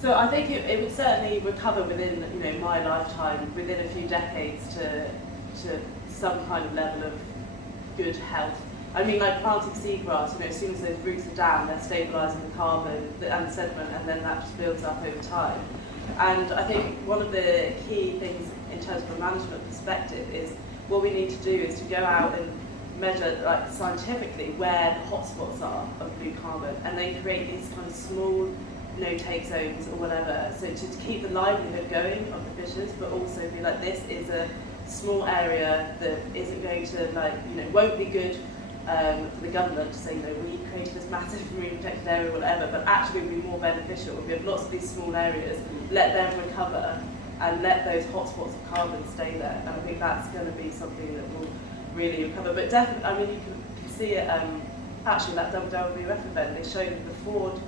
So I think it would certainly recover within, my lifetime, within a few decades to some kind of level of good health. I mean, like planting seagrass, as soon as those roots are down, they're stabilising the carbon and the sediment, and then that just builds up over time. And I think one of the key things in terms of a management perspective is what we need to do is to go out and measure, like scientifically, where the hotspots are of blue carbon, and then create these kind of small no-take zones or whatever, so to keep the livelihood going of the fishers, but also be like, this is a small area that isn't going to, won't be good for the government to say, we created this massive marine protected area or whatever, but actually would be more beneficial if we have lots of these small areas, let them recover and let those hotspots of carbon stay there. And I think that's going to be something that will really recover. But definitely, you can see it, actually that WWF event, they showed the Ford,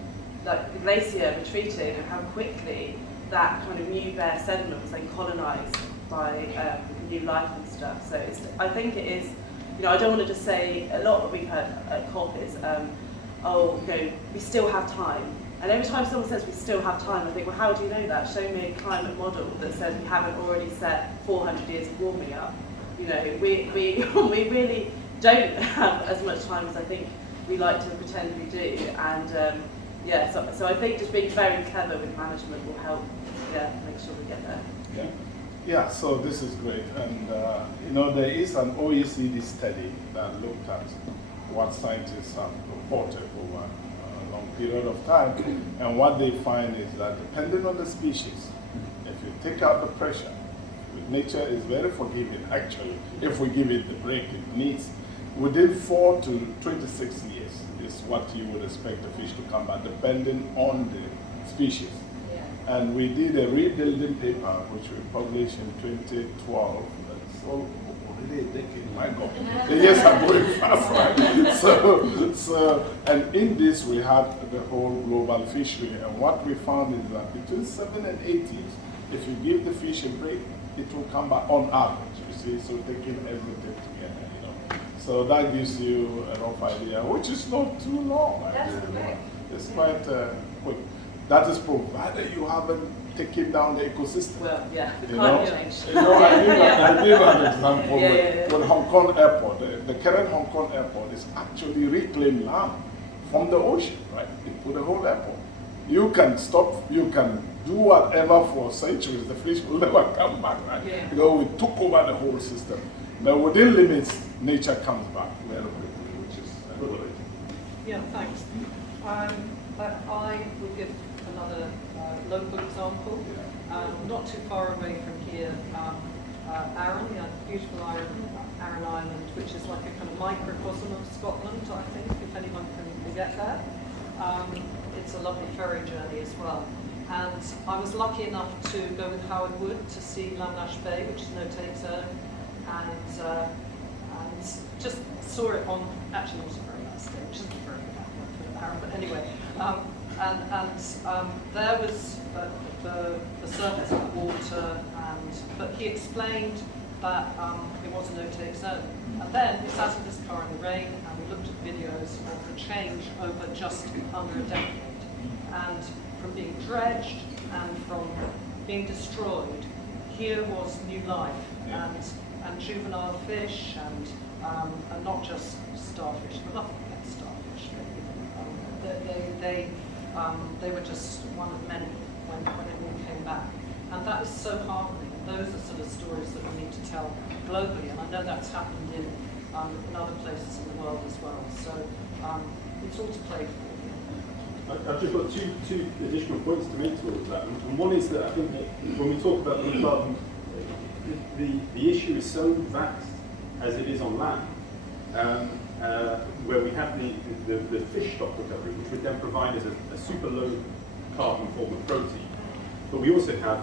the glacier retreating and how quickly that kind of new bare sediment was then colonised by new life and stuff. So I think it is, I don't want to just say, a lot that we've heard at COP is, we still have time. And every time someone says we still have time, I think, well, how do you know that? Show me a climate model that says we haven't already set 400 years of warming up. We really don't have as much time as I think we like to pretend we do. And so I think just being very clever with management will help, make sure we get there. Yeah, so this is great. And, there is an OECD study that looked at what scientists have reported over a long period of time. And what they find is that depending on the species, if you take out the pressure, nature is very forgiving, actually, if we give it the break it needs. Within 4 to 26 years is what you would expect the fish to come back, depending on the species. And we did a rebuilding paper, which we published in 2012. That's already a decade, my God. The years are going fast, right? And in this, we had the whole global fishery. And what we found is that between 7 and 8 years, if you give the fish a break, it will come back on average, you see, so taking everything together, So that gives you a rough idea, which is not too long. It's quite quick. That is provided you haven't taken down the ecosystem. Well, the climate change. I give an example with Hong Kong Airport. The current Hong Kong Airport is actually reclaimed land from the ocean, right? Into the whole airport. You can stop, you can do whatever for centuries, the fish will never come back, right? Because we took over the whole system. But within limits, nature comes back very quickly, which is good. Yeah, thanks. I will give another local example. Not too far away from here, Arran, beautiful Arran Island, which is like a kind of microcosm of Scotland, I think, if anyone can get there. It's a lovely ferry journey as well. And I was lucky enough to go with Howard Wood to see Lamnash Bay, which is no-take zone, and just saw it on, actually it was a very nice day, which isn't very good for Arran, but anyway. There was the surface of the water, but he explained that it was a no-take zone. And then we sat in this car in the rain and we looked at videos of the change over just under a decade. And from being dredged and from being destroyed, here was new life and juvenile fish and not just starfish, but nothing against starfish. They were just one of many when it all came back. And that is so heartening. Those are sort of stories that we need to tell globally, and I know that's happened in other places in the world as well. So it's all to play for. I've just got two additional points to make towards that. And one is that I think that when we talk about the carbon, the issue is so vast as it is on land, where we have the fish stock recovery, which would then provide us a super low carbon form of protein. But we also have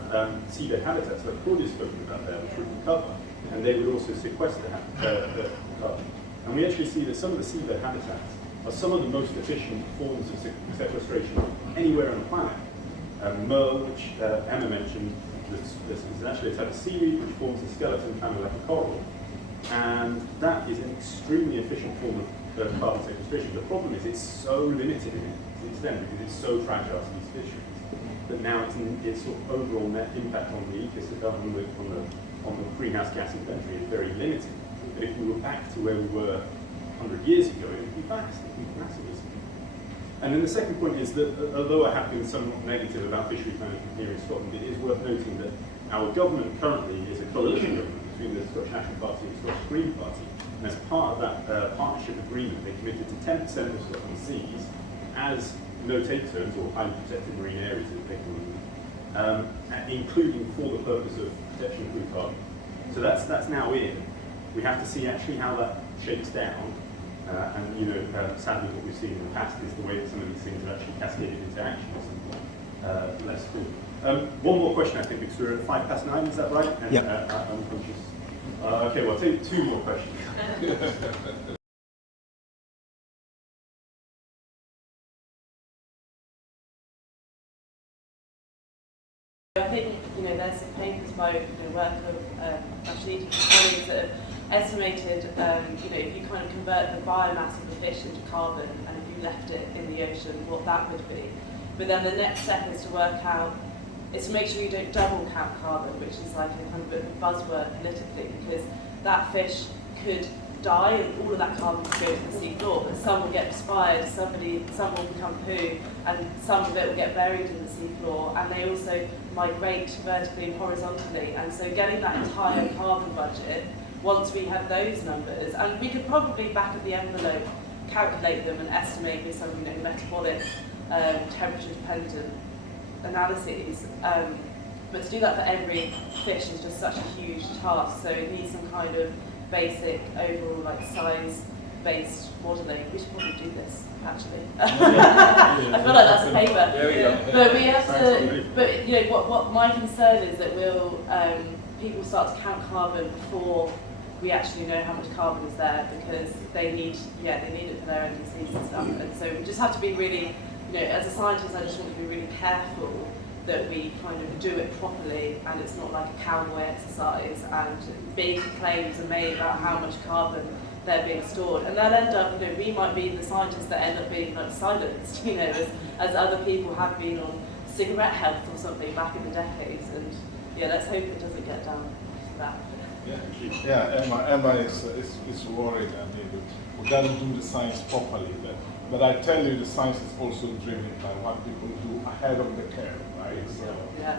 seabed habitats, like Claudia's spoken about there, which would recover, and they would also sequester the carbon. And we actually see that some of the seabed habitats are some of the most efficient forms of sequestration anywhere on the planet. Merle, which Emma mentioned, this is actually a type of seaweed which forms a skeleton kind of like a coral. And that is an extremely efficient form of carbon sequestration. The problem is it's so limited in its extent because it's so fragile to these fisheries. But now its sort of overall net impact on the ecosystem, on the greenhouse gas inventory is very limited. But if we were back to where we were 100 years ago, it would be vast, it would be massively significant. And then the second point is that although I have been somewhat negative about fisheries management here in Scotland, it is worth noting that our government currently is a coalition government between the Scottish National Party and the Scottish Green Party. And as part of that partnership agreement, they committed to 10% of Scotland's seas as no-take zones or highly protected marine areas, as they call them, including for the purpose of protection of blue carbon. So that's now in. We have to see actually how that shakes down. Sadly, what we've seen in the past is the way that some of these things are actually cascaded into action or something less cool. One more question, I think, because we're at 9:05, is that right? And, yeah. I'm conscious. Okay, well, I'll take two more questions. by work of Rashid and colleagues that have estimated, if you kind of convert the biomass of the fish into carbon and if you left it in the ocean, what that would be. But then the next step is to work out, is to make sure you don't double count carbon, which is like a kind of a buzzword politically, because that fish could die and all of that carbon could go to the sea floor, but some will get expired, some will become poo, and some of it will get buried in the sea floor, and they also migrate vertically and horizontally. And so getting that entire carbon budget, once we have those numbers, and we could probably back of the envelope calculate them and estimate with some metabolic temperature dependent analyses, but to do that for every fish is just such a huge task, so it needs some kind of basic overall size-based modelling. We should probably do this actually. I feel like that's a paper. There we go. But we have to. But what my concern is that people start to count carbon before we actually know how much carbon is there, because they need it for their NDCs and stuff. And so we just have to be really, as a scientist, I just want to be really careful that we kind of do it properly, and it's not like a cowboy exercise and big claims are made about how much carbon they're being stored, and they'll end up, we might be the scientists that end up being silenced, as other people have been on cigarette health or something back in the decades, and let's hope it doesn't get down to that. Emma is worried. I mean, we got to do the science properly. But I tell you, the science is also driven by what people do ahead of the curve, right? So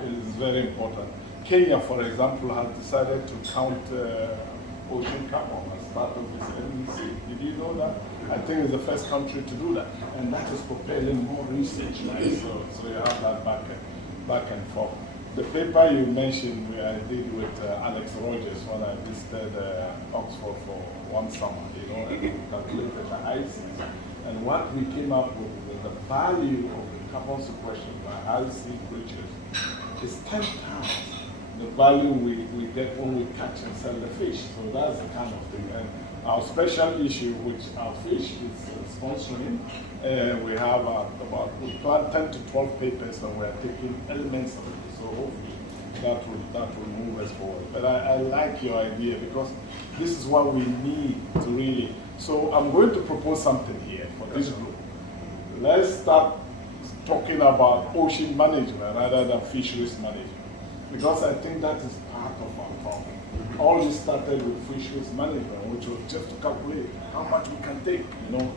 it is very important. Kenya, for example, has decided to count ocean carbon as part of this NDC. Did you know that? I think it's the first country to do that, and that is propelling more research, right? So you have that back and forth. The paper you mentioned, I did with Alex Rogers when I visited Oxford for one summer, and we calculated the ICs. And what we came up with the value of the carbon sequestration by high sea creatures is 10 times the value we get when we catch and sell the fish. So that's the kind of thing. And our special issue, which our fish is sponsoring, we have we plan 10 to 12 papers, and we're taking elements of it. So hopefully that will move us forward. But I like your idea, because this is what we need to really. So I'm going to propose something here for this group. Let's start talking about ocean management rather than fisheries management, because I think that is part of our problem. All this started with fisheries management, which was just to calculate how much we can take,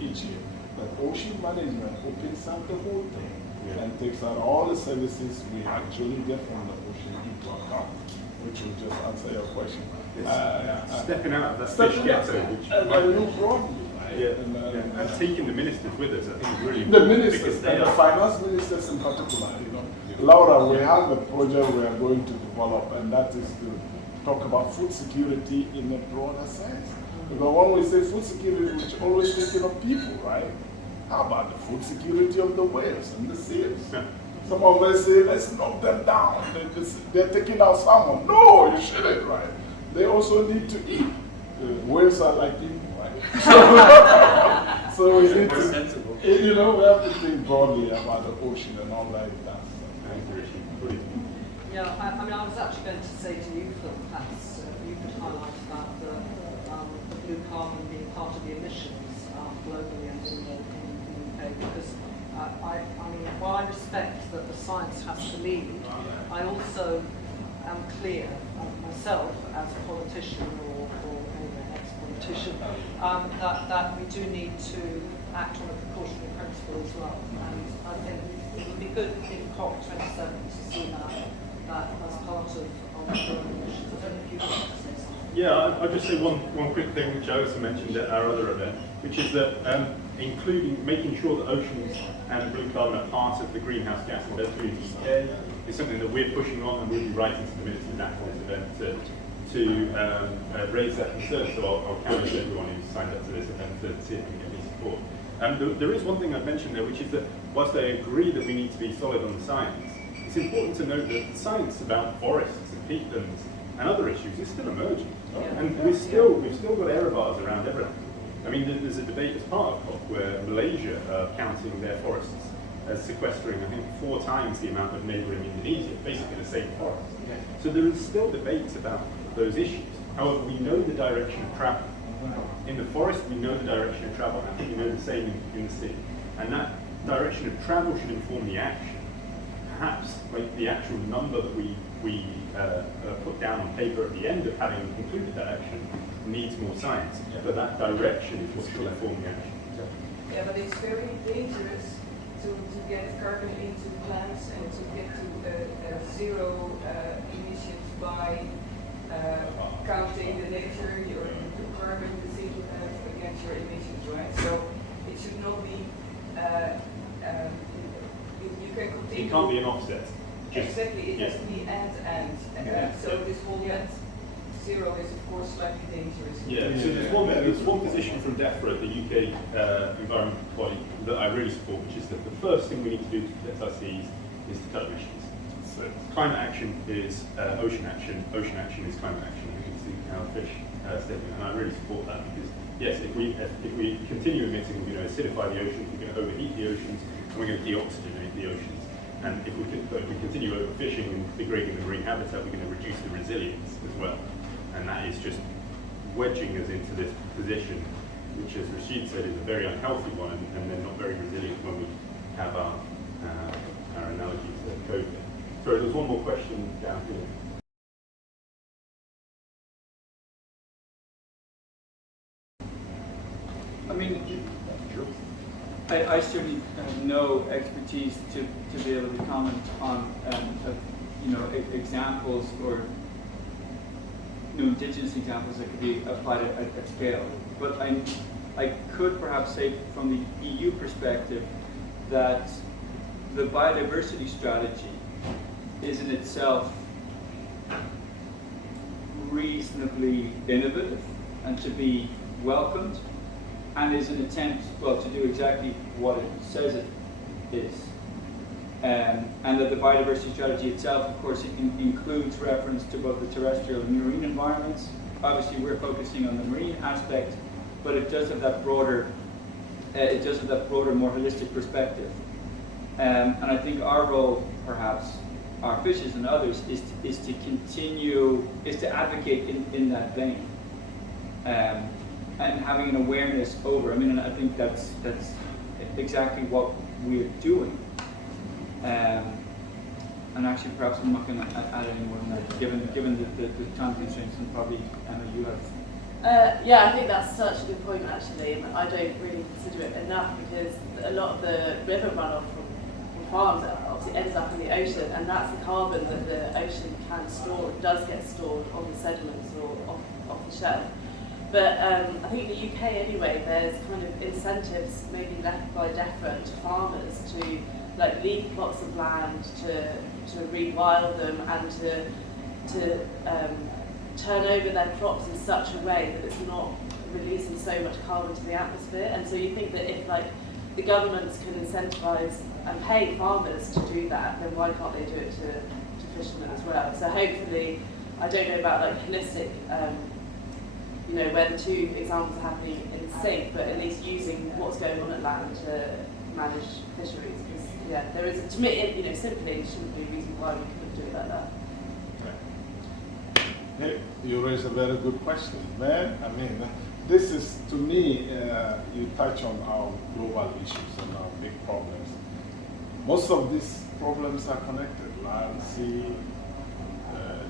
each year. But ocean management opens up the whole thing and takes out all the services we actually get from the ocean into account, which will just answer your question. Stepping out of that fish ghetto, which broadly, right? And taking the ministers with us, I think is really the important. ministers and the finance ministers in particular. Laura, we have a project we are going to develop, and that is to talk about food security in a broader sense. Because when we say food security, we're always thinking of people, right? How about the food security of the whales and the seals? Some of us say, let's knock them down. They're taking out salmon. No, you shouldn't, right? They also need to eat. Whales are like people, right? So we need to, sensible. we have to think broadly about the ocean and all that. Yeah, I was actually going to say to you, Phil, perhaps you could highlight that the blue carbon being part of the emissions globally and in the UK, because while I respect that the science has to lead, I also am clear myself as a politician or an ex-politician that we do need to act on a precautionary principle as well. And I think it would be good in COP27 to see that as part of the emissions. I don't know if you want to say something. Yeah, I'll just say one quick thing, which I also mentioned at our other event, which is that making sure that oceans and blue carbon are part of the greenhouse gas investment in the UK is something that we're pushing on, and we'll be writing to the ministers after this event to raise that concern. So I'll challenge everyone who's signed up to this event to see if we can get any support. There is one thing I've mentioned there, which is that whilst I agree that we need to be solid on the science, it's important to note that the science about forests and peatlands and other issues is still emerging. And we've still got error bars around everything. I mean, there's a debate as part of COP where Malaysia are counting their forests as sequestering, I think, 4 times the amount of neighbouring Indonesia, basically the same forest. So there is still debates about those issues. However, we know the direction of travel. In the forest, we know the direction of travel, and I think we know the same in the sea. And that direction of travel should inform the action. Perhaps, like the actual number that we put down on paper at the end of having concluded that action needs more science, but that direction is what should inform the action. Yeah, but it's very dangerous to get carbon into plants and to get to zero emissions by counting the nature, your carbon, the thing you have against your emissions, right? So it should not be, you can continue. It can't be an offset. Exactly, it has to be and. So this whole net zero is of course slightly dangerous. Yeah, so there's one position from DEFRA, the UK environment body, that I really support, which is that the first thing we need to do to protect our seas is to cut emissions. So climate action is ocean action is climate action. I think it's our fish statement, and I really support that because yes, if we continue emitting, we're going to acidify the oceans, we're going to overheat the oceans, and we're going to deoxygenate the oceans. And if we continue overfishing and degrading the marine habitat, we're going to reduce the resilience as well. And that is just wedging us into this position, which, as Rashid said, is a very unhealthy one, and then not very resilient when we have our analogy to COVID. Sorry, there's one more question down here. I mean, I certainly have no expertise to be able to comment on examples or indigenous examples that could be applied at scale. But I could perhaps say from the EU perspective that the biodiversity strategy is in itself reasonably innovative and to be welcomed, and is an attempt, well, to do exactly what it says it is. And that the biodiversity strategy itself, of course, it includes reference to both the terrestrial and marine environments. Obviously, we're focusing on the marine aspect, but it does have that broader, more holistic perspective. And I think our role, perhaps, our fishes and others, is to advocate in that vein. And having an awareness over. I mean, I think that's exactly what we're doing. And actually, perhaps I'm not going to add any more than that, given the time constraints, and probably Emma, you have. Yeah, I think that's such a good point actually, and I don't really consider it enough because a lot of the river runoff from farms obviously ends up in the ocean, and that's the carbon that the ocean can store. It does get stored on the sediments or off the shelf. But I think in the UK anyway, there's kind of incentives maybe left by DEFRA to farmers to like leave plots of land to rewild them and to turn over their crops in such a way that it's not releasing so much carbon to the atmosphere. And so you think that if like the governments can incentivise and pay farmers to do that, then why can't they do it to fishermen as well? So hopefully, I don't know about like holistic. Where the two examples are happening in sync, but at least using what's going on at land to manage fisheries. Because there is to me, simply it shouldn't be a reason why we couldn't do it like that. Hey, you raise a very good question, man. I mean, this is to me, you touch on our global issues and our big problems. Most of these problems are connected: land, sea,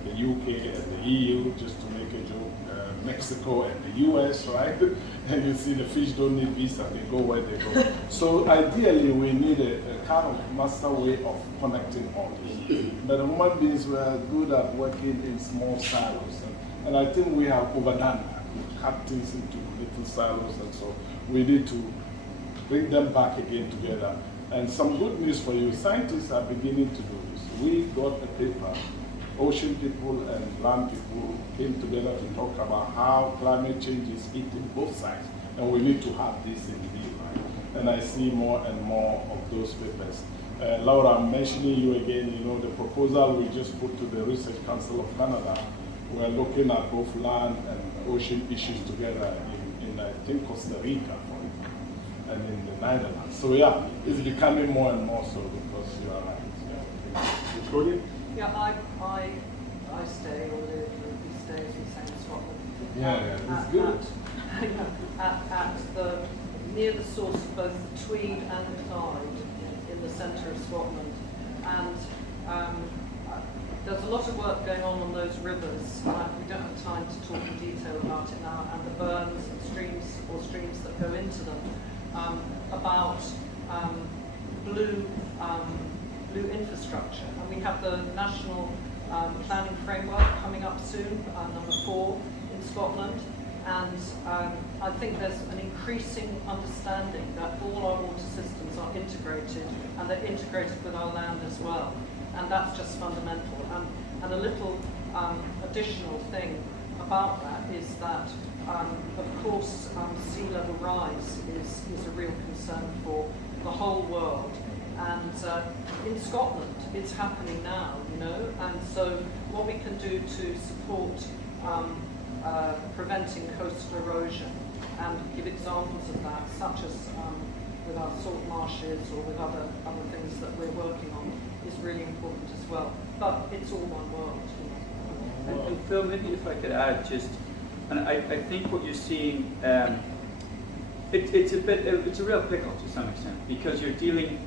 the UK and the EU, just to make a joke. Mexico and the US, right? And you see the fish don't need visa, they go where they go. So ideally we need a kind of master way of connecting all this. But human beings were good at working in small silos. And I think we have overdone that. We've cut things into little silos, and so we need to bring them back again together. And some good news for you, scientists are beginning to do this. We got a paper. Ocean people and land people came together to talk about how climate change is hitting both sides, and we need to have this in view, right? And I see more and more of those papers. Laura, I'm mentioning you again, the proposal we just put to the Research Council of Canada, we're looking at both land and ocean issues together in I think, Costa Rica, for example. and in the Netherlands. So yeah, it's becoming more and more so because you are right. Yeah. Claudia? Yeah, I stay or live, or we stay as we say in Scotland. Yeah, it's good. At the near the source of both the Tweed and the Clyde in the centre of Scotland, and there's a lot of work going on those rivers. We don't have time to talk in detail about it now, and the burns and streams that go into them, about blue infrastructure. And we have the national planning framework coming up soon, number 4 in Scotland. And I think there's an increasing understanding that all our water systems are integrated, and they're integrated with our land as well. And that's just fundamental. And a little additional thing about that is that, of course, sea level rise is a real concern for the whole world. And in Scotland, it's happening now, you know. And so what we can do to support preventing coastal erosion and give examples of that, such as with our salt marshes or with other things that we're working on, is really important as well. But it's all one world. You know. And Phil, maybe if I could add just, and I think what you're seeing, it's a real pickle to some extent, because you're dealing,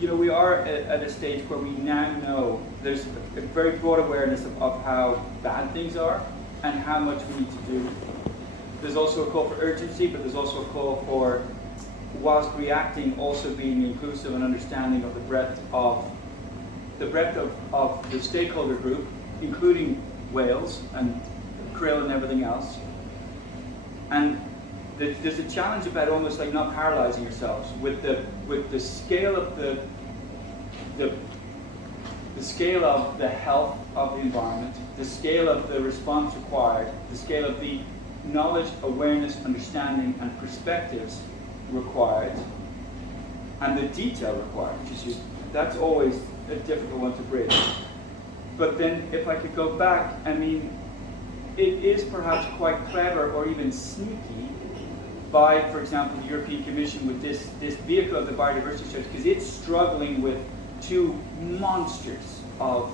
you know, we are at a stage where we now know there's a very broad awareness of how bad things are and how much we need to do. There's also a call for urgency, but there's also a call for, whilst reacting, also being inclusive and understanding of the breadth of the stakeholder group, including whales and krill and everything else. And there's a challenge about almost like not paralyzing yourselves with the scale of the scale of the health of the environment, the scale of the response required, the scale of the knowledge, awareness, understanding, and perspectives required, and the detail required. That's always a difficult one to bridge. But then, if I could go back, I mean, it is perhaps quite clever or even sneaky by, for example, the European Commission with this vehicle of the biodiversity strategy, because it's struggling with 2 monsters of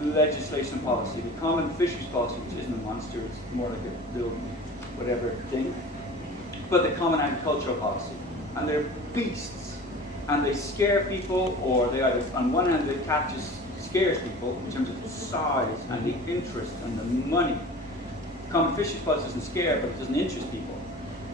legislation policy. The common fisheries policy, which isn't a monster, it's more like a little whatever thing, but the common agricultural policy. And they're beasts, and they scare people, or they either, on one hand, it scares people in terms of the size and the interest and the money. Common fisheries policy doesn't scare, but it doesn't interest people.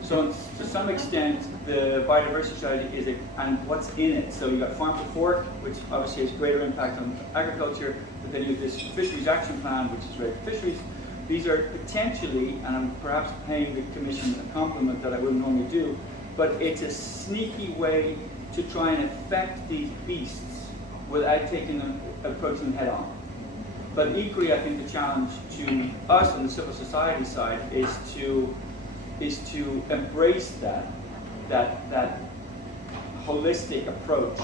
So to some extent, the biodiversity strategy and what's in it. So you've got Farm to Fork, which obviously has greater impact on agriculture, but then you have this Fisheries Action Plan, which is related to fisheries. These are potentially, and I'm perhaps paying the Commission a compliment that I wouldn't normally do, but it's a sneaky way to try and affect these beasts without approaching them head on. But equally, I think the challenge to us on the civil society side is to embrace that holistic approach,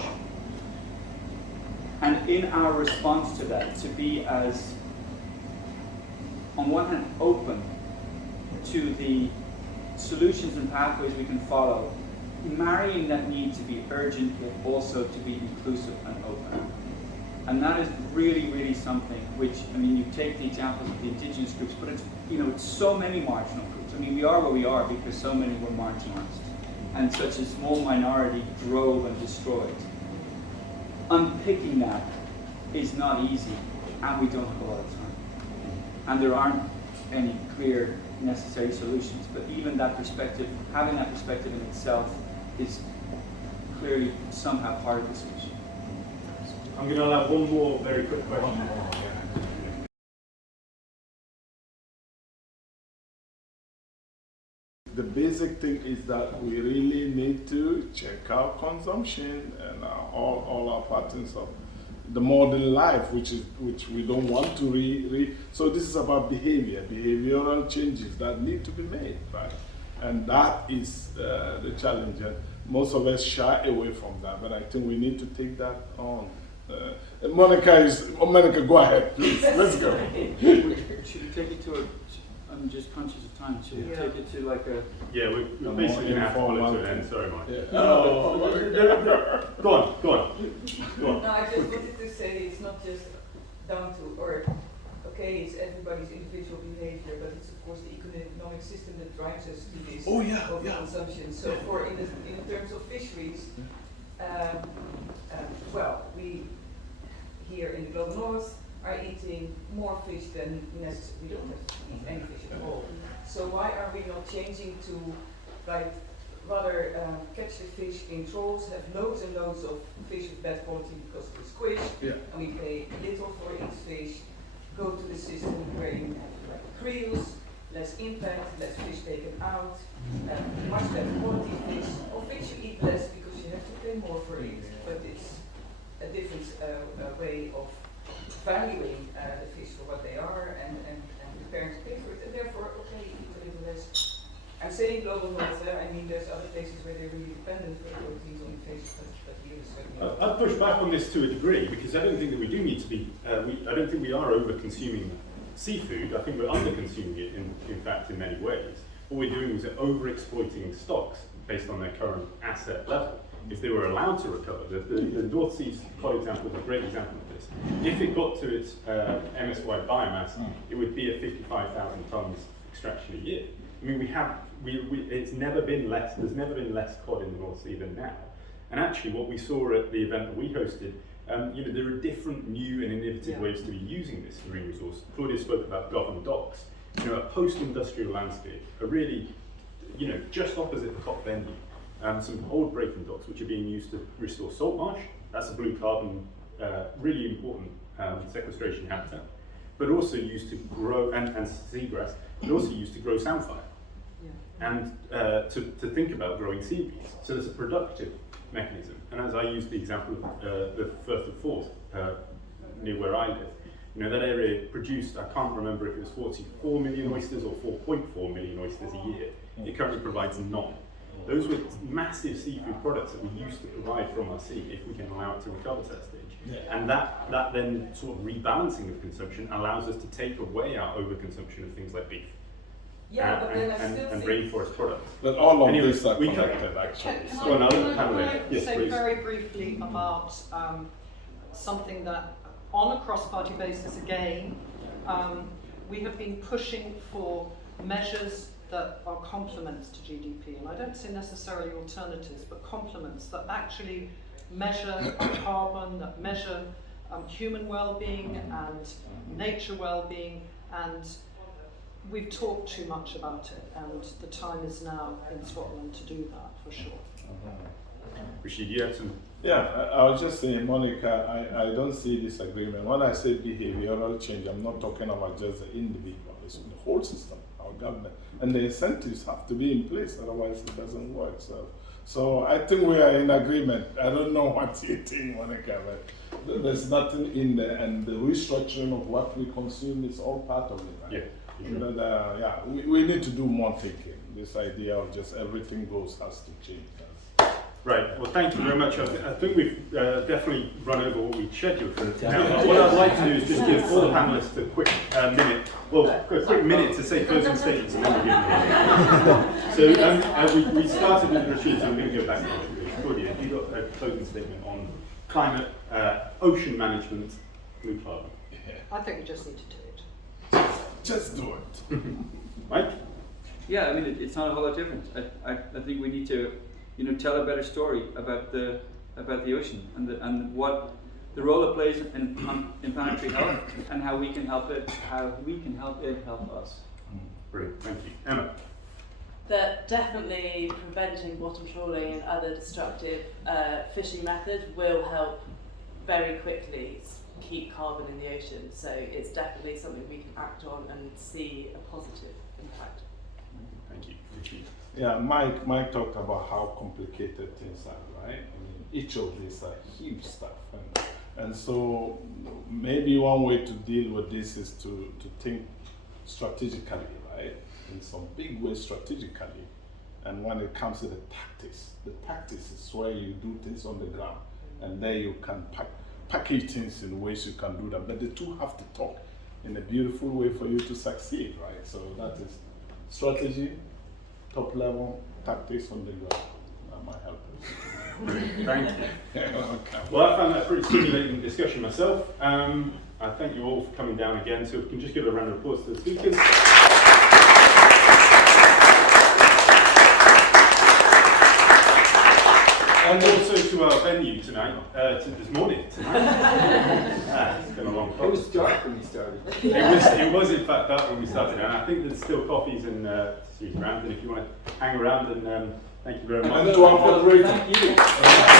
and in our response to that, to be as, on one hand, open to the solutions and pathways we can follow, marrying that need to be urgent, but also to be inclusive and open. And that is really, really something which, I mean, you take the examples of the indigenous groups, but it's, you know, it's so many marginal groups. I mean, we are where we are because so many were marginalized, and such a small minority drove and destroyed. Unpicking that is not easy, and we don't have a lot of time. And there aren't any clear, necessary solutions, but even that perspective, having that perspective in itself is clearly somehow part of the solution. I'm going to allow one more very quick question. The basic thing is that we really need to check our consumption and all our patterns of the modern life, which we don't want to so this is about behavioral changes that need to be made, right? And that is the challenge. And most of us shy away from that, but I think we need to take that on. Monica, go ahead, please. Let's go. Should we take it to I'm just conscious of time. Should we Yeah. take it to like a... Yeah, we're basically going to have to pull it to an end. Sorry, Mike. Yeah. Go on. No, I just wanted to say it's not just down to, or okay, it's everybody's individual behavior, but it's of course the economic system that drives us to this overconsumption. So in terms of fisheries, well, we here in the global north are eating more fish than necessary. We don't have to eat any fish at all. So why are we not changing to rather catch the fish in trawls, have loads and loads of fish of bad quality because of the squish, and we pay little for each fish, go to the system where you have like creels, less impact, less fish taken out, much better quality fish, of which you eat less because you have to pay more for it, but it's a different way of valuing the fish for what they are and preparing to pay for it, and therefore, okay, eat a little less. I'm saying global north, I mean there's other places where they're really dependent for proteins on fish, but here is certainly I'd push back on this to a degree because I don't think that we do need to be, I don't think we are over-consuming seafood. I think we're under-consuming it in fact in many ways. What we're doing is over-exploiting stocks based on their current asset level. If they were allowed to recover, the North Sea Cod example is a great example of this. If it got to its MSY biomass, it would be at 55,000 tonnes extraction a year. I mean, it's never been less, there's never been less cod in the North Sea than now. And actually what we saw at the event that we hosted, there are different new and innovative ways to be using this marine resource. Claudia spoke about governed docks. A post-industrial landscape, a really, just opposite the COP venue, some old breaking docks which are being used to restore salt marsh. That's a blue carbon, really important sequestration habitat, but also used to grow, and seagrass, but also used to grow samphire. And to think about growing seaweeds. So there's a productive mechanism. And as I used the example of the Firth of Forth, near where I live, that area produced, I can't remember if it was 44 million oysters or 4.4 million oysters a year. It currently provides none. Those were massive seafood products that we used to provide from our sea if we can allow it to recover to that stage. And that then sort of rebalancing of consumption allows us to take away our overconsumption of things like beef. but then I still and think rainforest products. But all of Anyway, these are we connected, actually. Can Go on, I, I'll can handle I it. Yes, say please. very briefly about something that, on a cross-party basis again, we have been pushing for measures that are complements to GDP, and I don't say necessarily alternatives, but complements that actually measure carbon, that measure human well-being and nature well-being, and we've talked too much about it, and the time is now in Scotland to do that, for sure. Rashid, you have some... Yeah, I was just saying, Monica, I don't see this agreement. When I say behavioral change, I'm not talking about just the individual, it's the whole system, our government. And the incentives have to be in place, otherwise it doesn't work. So I think we are in agreement. I don't know what you think, Monica, but there's nothing in there. And the restructuring of what we consume is all part of it. Right? Yeah. But we need to do more thinking. This idea of just everything goes has to change. Right, well thank you very much. I think we've definitely run over what we scheduled for now. But what I'd like to do is just give all the panellists a quick minute, a quick minute to say closing statements and then we'll give them So we started with Rashid, so we're going to go back to Claudia. You got a closing statement on climate, ocean management, blue carbon. I think we just need to do it. Just do it. Mike? Yeah, I mean, it's not a whole lot different. I think we need to, tell a better story about the ocean and what the role it plays in planetary health and how we can help it help us. Brilliant, thank you. Emma? That definitely preventing bottom trawling and other destructive fishing methods will help very quickly keep carbon in the ocean. So it's definitely something we can act on and see a positive impact. Thank you. Yeah, Mike talked about how complicated things are, right? I mean, each of these are huge stuff. And so maybe one way to deal with this is to think strategically, right? In some big ways strategically. And when it comes to the tactics is where you do things on the ground. And there you can package things in ways you can do that. But the two have to talk. in a beautiful way for you to succeed, right? So that is strategy, top level, tactics on the ground. That might help us. Thank you. Yeah, okay. Well, I found that a pretty stimulating discussion myself. I thank you all for coming down again. So if we can just give a round of applause to the speakers. And also to our venue tonight, this morning tonight. It's been a long It time. was dark when we started. It was in fact dark when we started, and I think there's still coffees and seats around. And if you want to hang around, and thank you very much. And to our moderator. Thank you.